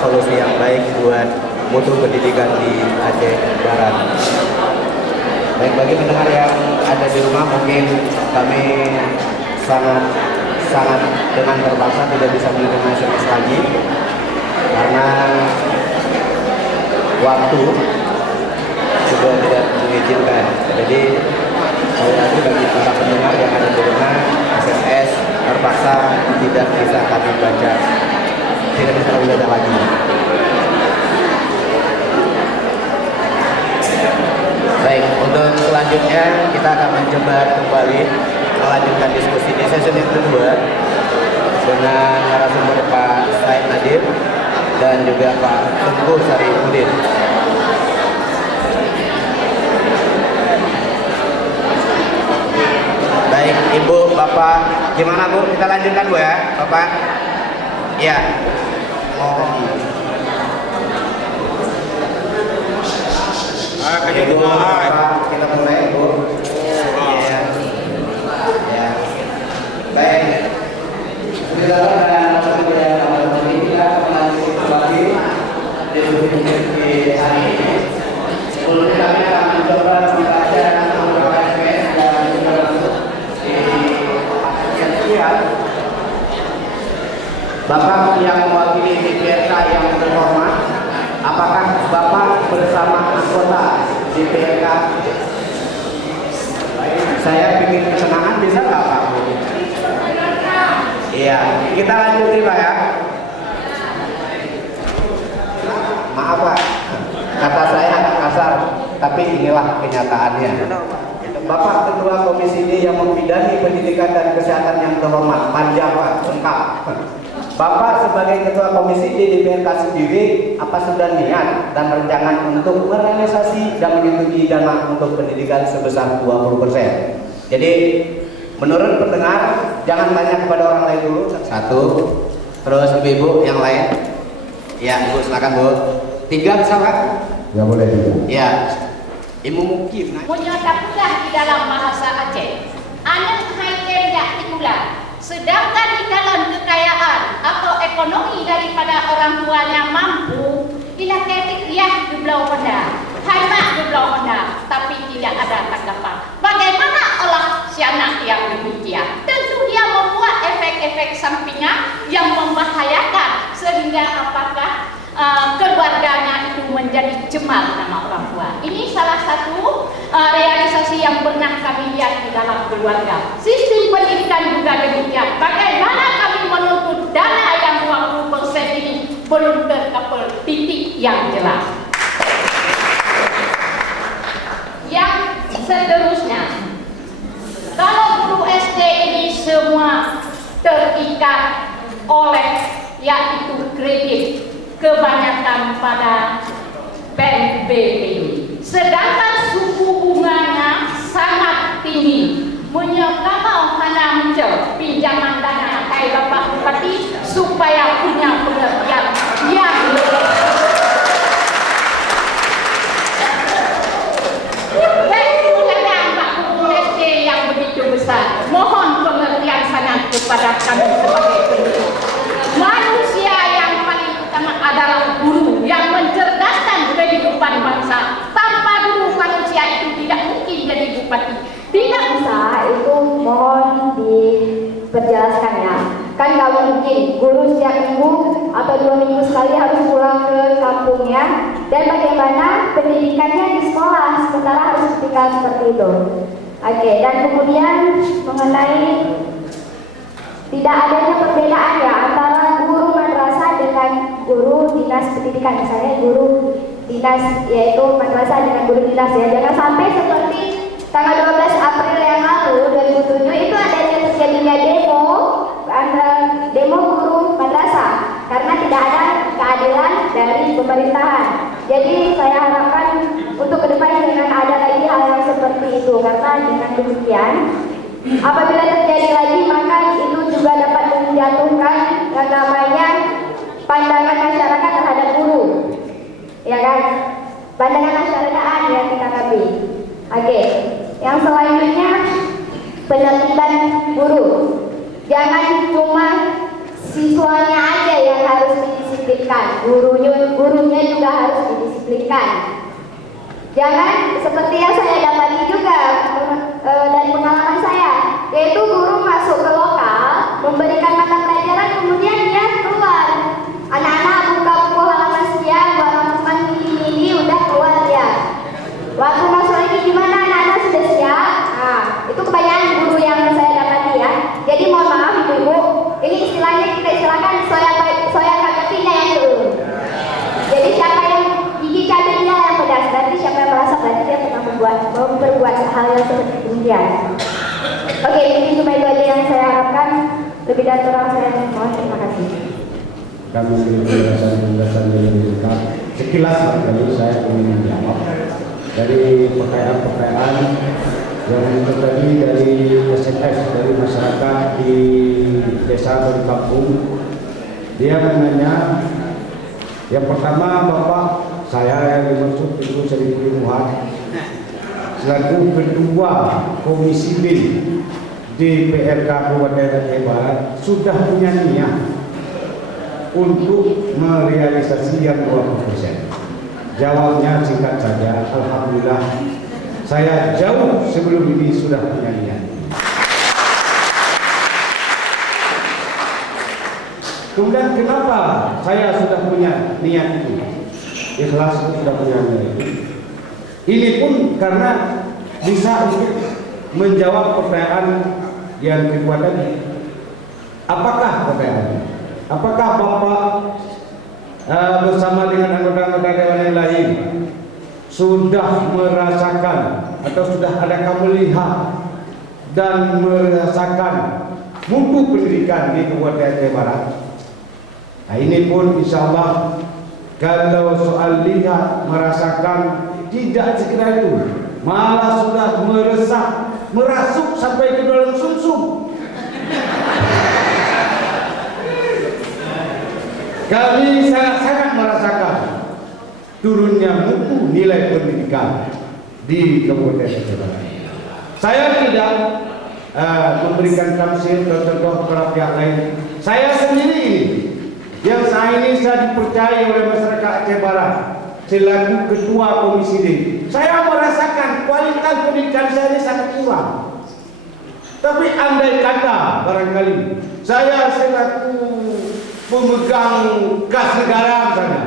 solusi yang baik buat mutu pendidikan di Aceh Barat. Baik, bagi pendengar yang ada di rumah, mungkin kami sangat dengan terpaksa tidak bisa menerima SMS lagi karena waktu sudah tidak mengizinkan. Jadi lagi bagi para pendengar yang ada di rumah, SMS terpaksa tidak bisa kami baca, tidak bisa kami baca lagi. Baik, untuk selanjutnya kita akan mencoba kembali melanjutkan diskusi di sesi yang kedua dengan narasumber Pak Said Nadir dan juga Pak Tengku Sarifudin. Baik, Ibu, Bapak, gimana Bu? Kita lanjutkan Bu ya, Bapak? Ya. Ibu, Bapak, kita mulai Bu. Ya. Ya. Baik. Kita akan kembali di hari ini. Sebelumnya kami akan mencoba membaca beberapa SMS dan juga Bapak yang mewakili DPRK yang terhormat, apakah Bapak bersama anggota DPRK? Saya ingin kesenangan, bisa nggak Pak? Iya, kita lanjutin Pak ya. Maaf Pak, kata saya agak kasar, tapi inilah kenyataannya. Bapak Ketua Komisi D yang membidangi pendidikan dan kesehatan yang terhormat, panjang Pak, lengkap. Bapak sebagai Ketua Komisi D DPRK sendiri, apa sudah niat dan rencana untuk merealisasi dan menyetujui dana untuk pendidikan sebesar 20%? Jadi menurut pendengar, jangan tanya kepada orang lain dulu. Satu, terus ibu-ibu yang lain. Ya, Bu, silakan Bu. 3 bisa Pak? Ya boleh juga. Ya. Ibu mungkin. Menyatakan di dalam bahasa Aceh, anak haitem yak tikulah. Sedangkan di dalam kekayaan atau ekonomi daripada orang tuanya mampu, ila ketik ya di belau benda, hanya di belau benda, tapi tidak ada tanggapan. Bagaimana olah si anak yang demikian? Tentu dia membuat efek-efek sampingan yang membahayakan sehingga apakah keluarganya itu menjadi cemar nama orang tua. Ini salah satu realisasi yang pernah kami lihat di dalam keluarga. Sistem pendidikan juga demikian. Bagaimana kami menuntut dana yang 20% ini belum tercapai titik yang jelas. Yang seterusnya, kalau guru SD ini semua terikat oleh yaitu kredit, kebanyakan pada bank BPI. Sedangkan suku bunganya sangat tinggi. Menyokong hanya mencel pinjaman dana kai Bapak Bupati supaya punya pengertian yang SD yang begitu besar. Mohon pengertian sangat kepada kami sebagai penduduk. Manusia yang paling utama adalah guru yang mencerdaskan kehidupan bangsa. Tanpa guru manusia itu tidak mungkin jadi bupati. Tidak bisa, itu mohon diperjelaskannya. Kan nggak mungkin guru setiap minggu atau 2 minggu sekali harus pulang ke kampungnya. Dan bagaimana pendidikannya di sekolah sementara harus tinggal seperti itu. Oke, dan kemudian mengenai tidak adanya perbedaan ya antara guru madrasah dengan dinas pendidikan, misalnya guru dinas yaitu madrasah dengan guru dinas ya. Jangan sampai seperti tanggal 12 April yang lalu 2007 itu adanya terjadinya demo guru madrasah karena tidak ada keadilan dari pemerintahan. Jadi saya harapkan untuk kedepan jangan ada lagi hal yang seperti itu, karena dengan demikian apabila terjadi lagi maka itu juga dapat menjatuhkan yang namanya pandangan masyarakat terhadap guru, ya kan? Pandangan masyarakat yang kita kapi. Oke, yang selanjutnya penertiban guru. Jangan cuma siswanya aja yang harus didisiplinkan, gurunya juga harus didisiplinkan. Jangan seperti yang saya dapati juga dari pengalaman saya, yaitu guru masuk ke lokal, memberikan mata pelajaran, kemudian dia keluar. Anak-anak buka buku halaman sekian, halaman ini udah keluar dia. Waktu masuk lagi gimana, anak-anak sudah siap? Nah, itu kebanyakan guru yang saya dapati ya. Jadi mohon maaf ibu-ibu, ini istilahnya kita istilahkan soya kagaknya yang turun. Jadi siapa yang gigi cabenya yang pedas, berarti siapa yang merasa berarti dia pernah memperbuat hal yang seperti demikian. Oke, ini cuma itu aja yang saya harapkan. Lebih dan kurang saya mohon terima kasih. Kami memberi penjelasan yang lengkap. Sekilas kali saya ingin menjawab dari pertanyaan-pertanyaan yang terjadi dari SMS dari masyarakat di desa atau di kampung. Dia menanya, yang pertama Bapak saya yang dimaksud itu Sedikit Muhammad selaku Ketua Komisi B DPRK Kabupaten Aceh Barat sudah punya niat untuk merealisasi yang 20%. Jawabnya singkat saja, alhamdulillah saya jauh sebelum ini sudah punya niat. Kemudian kenapa saya sudah punya niat itu? Ikhlas sudah punya niat itu. Ini pun karena bisa untuk menjawab pertanyaan yang kedua tadi. Apakah pertanyaannya? Apakah Bapak bersama dengan anggota-anggota dewan yang lain sudah merasakan atau sudah adakah melihat dan merasakan mutu pendidikan di Kabupaten Aceh Barat? Nah, ini pun insya Allah kalau soal lihat merasakan tidak sekedar itu, malah sudah meresap, merasuk sampai ke dalam sumsum. Kami sangat-sangat merasakan turunnya mutu nilai pendidikan di Kabupaten Aceh Barat. Saya tidak memberikan tafsir atau contoh kepada pihak lain. Saya sendiri ini, yang saya ini saya dipercaya oleh masyarakat Aceh Barat selaku Ketua Komisi D. Saya merasakan kualitas pendidikan saya ini sangat kurang. Tapi andai kata barangkali saya selaku pemegang kas negara misalnya,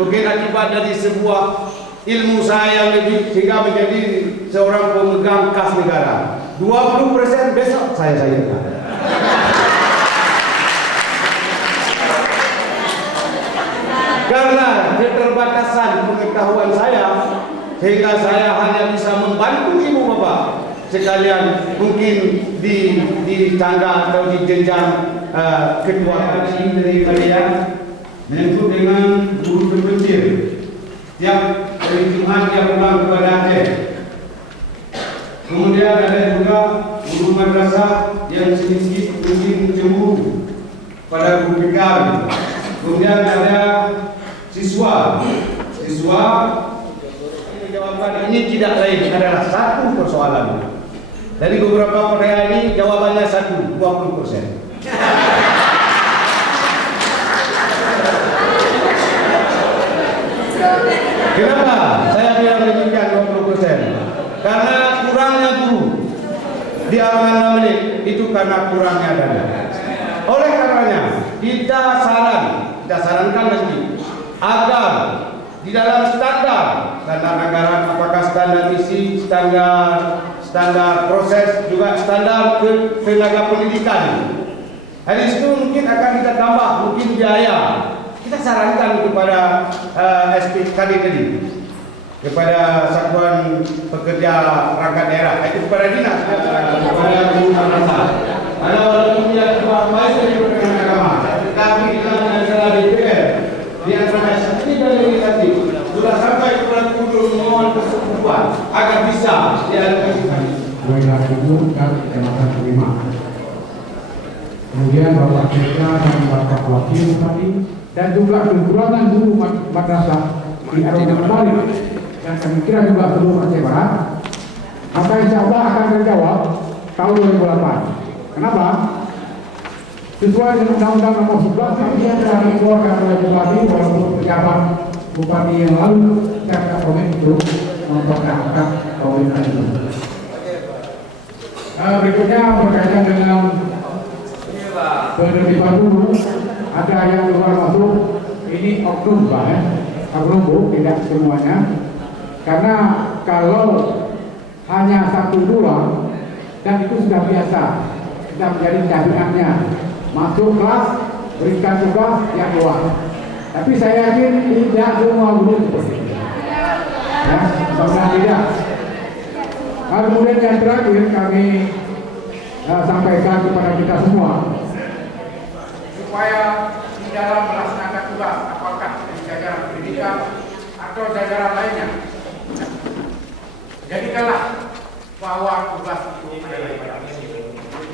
mungkin akibat dari sebuah ilmu saya yang lebih sehingga menjadi seorang pemegang kas negara, 20% besok saya cairkan. Karena keterbatasan pengetahuan saya, sehingga saya hanya bisa membantu ibu bapak sekalian mungkin di tangga atau di jenjang ketua komisi dari kalian menyebut dengan guru terpencil tiap hari Jumat dia pulang kepada Aceh. Kemudian ada juga guru madrasah yang sedikit mungkin cemburu pada guru PK. Kemudian ada siswa jawaban ini tidak lain adalah satu persoalan. Dari beberapa pertanyaan ini jawabannya satu, 20%. Kenapa saya bilang demikian 20%? Karena kurangnya guru di Amangan 6 menit itu karena kurangnya dana. Oleh karenanya kita sarankan lagi agar di dalam standar anggaran, apakah standar isi, standar proses, juga standar tenaga pendidikan. Dari situ mungkin akan kita tambah mungkin biaya. Kita sarankan kepada SPKD tadi, kepada Satuan Pekerja Perangkat Daerah, itu kepada dinas, kepada guru madrasah. Kalau punya apa itu dengan agama, tetapi dalam adalah DPR, di antara eksekutif dan legislatif sudah sampai kepada kudu mohon persetujuan agar bisa dialokasikan. Wilayah Timur dan Kecamatan Kelima. Kemudian Bapak Sekda dan Bapak Wakil Bupati dan juga kekurangan guru madrasah di Arab Bali dan kami kira juga seluruh Aceh Barat. Maka insya Allah akan terjawab tahun 2008. Kenapa? Sesuai dengan Undang-Undang Nomor 11 kami telah dikeluarkan oleh Bupati walaupun pejabat Bupati yang lalu tidak komit untuk memperkenalkan komitmen itu. Berikutnya berkaitan dengan penerbitan guru, ada yang luar masuk, ini oknum Pak ya, oknum Bu, tidak semuanya. Karena kalau hanya 1-2 dan itu sudah biasa, kita menjadi cadangannya, masuk kelas, berikan tugas yang luar. Tapi saya yakin tidak semua guru seperti itu. Ya, sebenarnya tidak. Kemudian yang terakhir kami sampaikan kepada kita semua supaya di dalam melaksanakan tugas apakah di jajaran pendidikan atau jajaran lainnya, jadikanlah bahwa tugas itu adalah ibadah.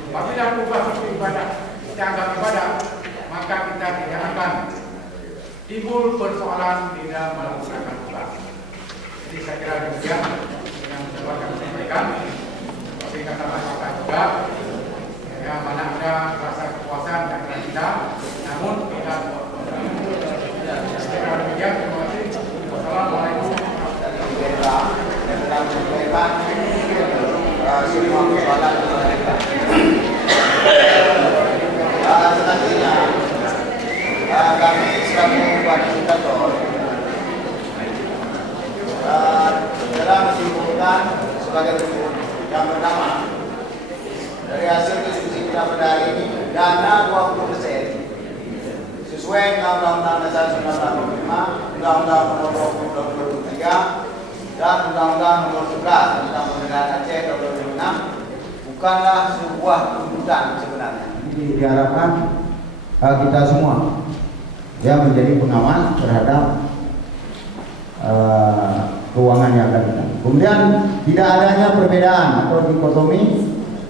Apabila tugas itu ibadah, kita anggap ibadah, maka kita tidak akan timbul persoalan di dalam melaksanakan tugas. Jadi saya kira demikian yang dapat kami sampaikan. Tapi kata Pak juga, ya mana ada rasa kepuasan dan kita, namun kita saya demikian. Terima kasih. Wassalamualaikum warahmatullahi Selanjutnya kami selaku fasilitator telah menyimpulkan sebagai berikut. Yang pertama, dari hasil diskusi kita pada hari ini, dana 20% sesuai dengan Undang-Undang Dasar 1945, Undang-Undang Nomor 20 Tahun 2003 dan Undang-Undang Nomor 11 tentang Pemerintahan Aceh tahun 2006 bukanlah sebuah tuntutan sebenarnya. Jadi diharapkan kita semua yang menjadi pengawas terhadap keuangan yang akan datang. Kemudian tidak adanya perbedaan atau dikotomi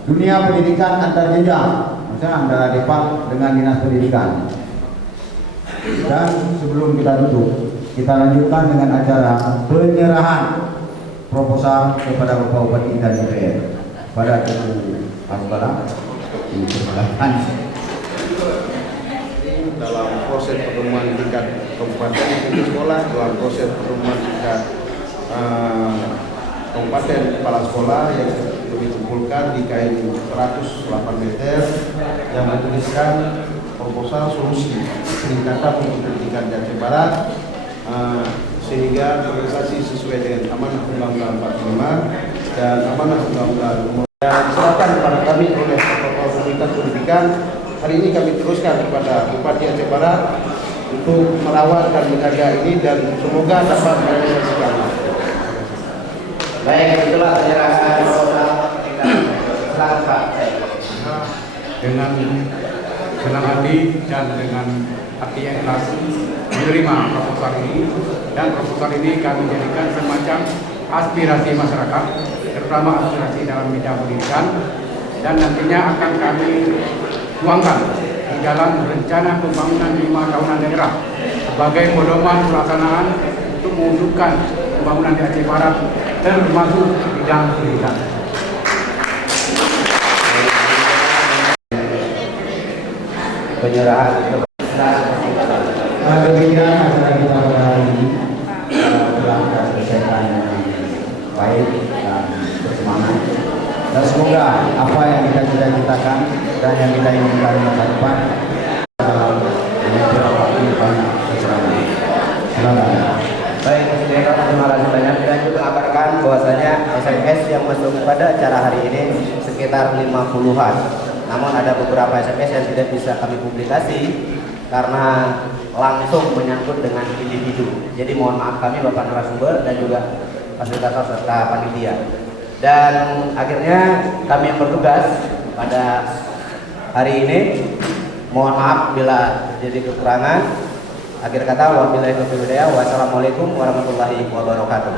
dunia pendidikan antar jenjang, misalnya antara Depak dengan Dinas Pendidikan. Dan sebelum kita tutup, kita lanjutkan dengan acara penyerahan proposal kepada Bapak Bupati dan DPR pada Ibu Asbala dipersilakan. Dalam proses pertemuan tingkat kabupaten tingkat sekolah, dalam proses pertemuan tingkat kabupaten kepala sekolah yang kami kumpulkan di kain 108 meter yang menuliskan proposal solusi peningkatan untuk pendidikan di Aceh Barat sehingga terrealisasi sesuai dengan amanah Undang-Undang 45 dan amanah Undang-Undang Nomor yang diserahkan kepada kami oleh Protokol Komunitas Pendidikan. Hari ini kami teruskan kepada Bupati Aceh Barat untuk merawat dan menjaga ini dan semoga dapat merealisasikan. Baik, itulah penyerahan proposal Pak. Dengan senang hati dan dengan hati yang ikhlas menerima proposal ini, dan proposal ini kami jadikan semacam aspirasi masyarakat, terutama aspirasi dalam bidang pendidikan, dan nantinya akan kami tuangkan di dalam rencana pembangunan 5 tahunan daerah sebagai pedoman pelaksanaan untuk mewujudkan pembangunan di Aceh Barat termasuk bidang pendidikan. Penyerahan Demikian acara kita pada hari ini telah kita selesaikan dengan baik dan bersemangat. Dan semoga apa yang kita cita-citakan dan yang kita inginkan di masa depan dalam beberapa waktu banyak keselamatan. Selamat. Baik, terima kasih banyak. Dan juga kabarkan bahwasanya SMS yang masuk pada acara hari ini sekitar 50-an. Namun ada beberapa SMS yang tidak bisa kami publikasi karena langsung menyangkut dengan individu. Jadi mohon maaf kami Bapak narasumber dan juga fasilitator serta panitia. Dan akhirnya kami yang bertugas pada hari ini mohon maaf bila terjadi kekurangan. Akhir kata wabillahi taufiq wal hidayah. Wassalamualaikum warahmatullahi wabarakatuh.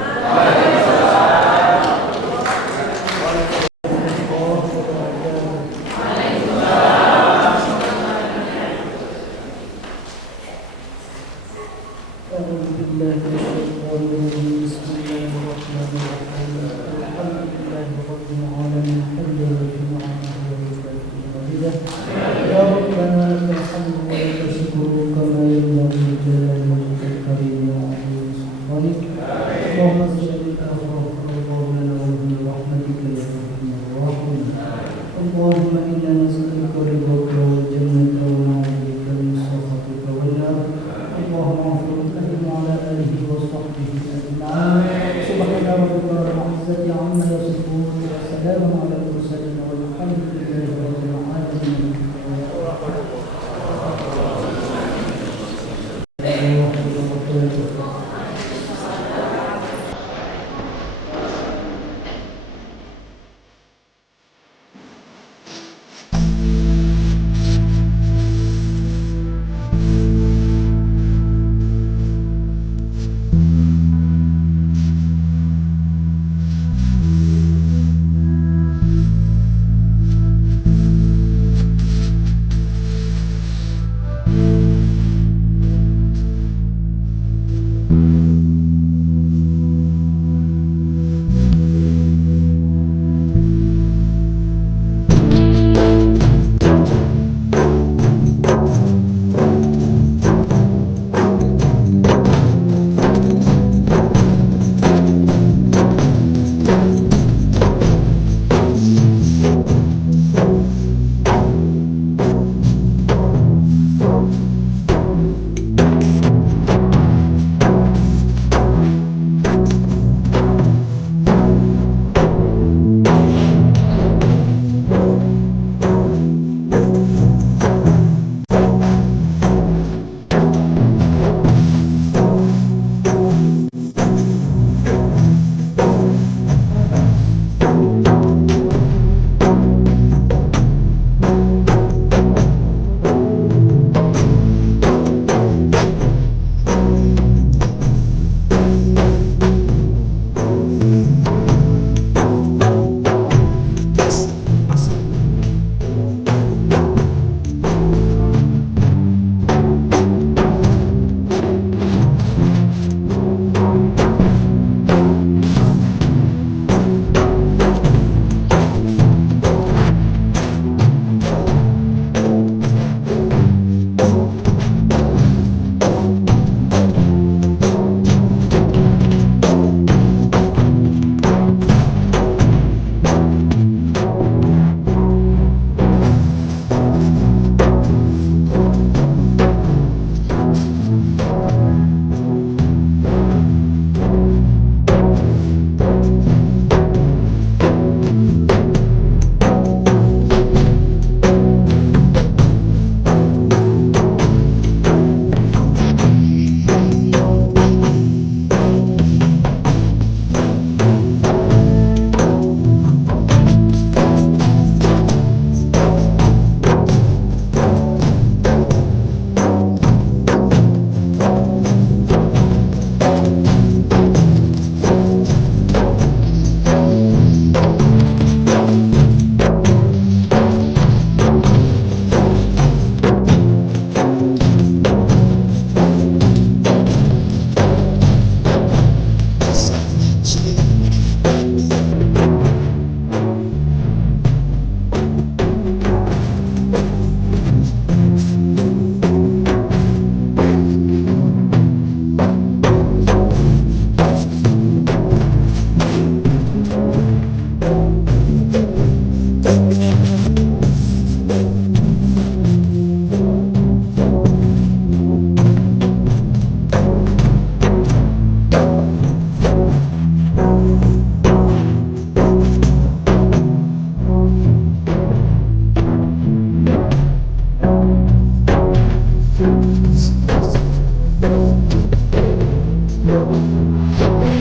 Thank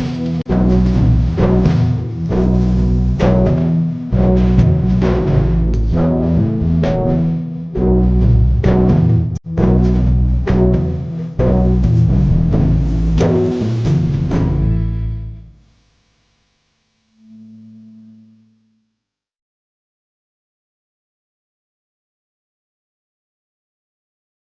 you.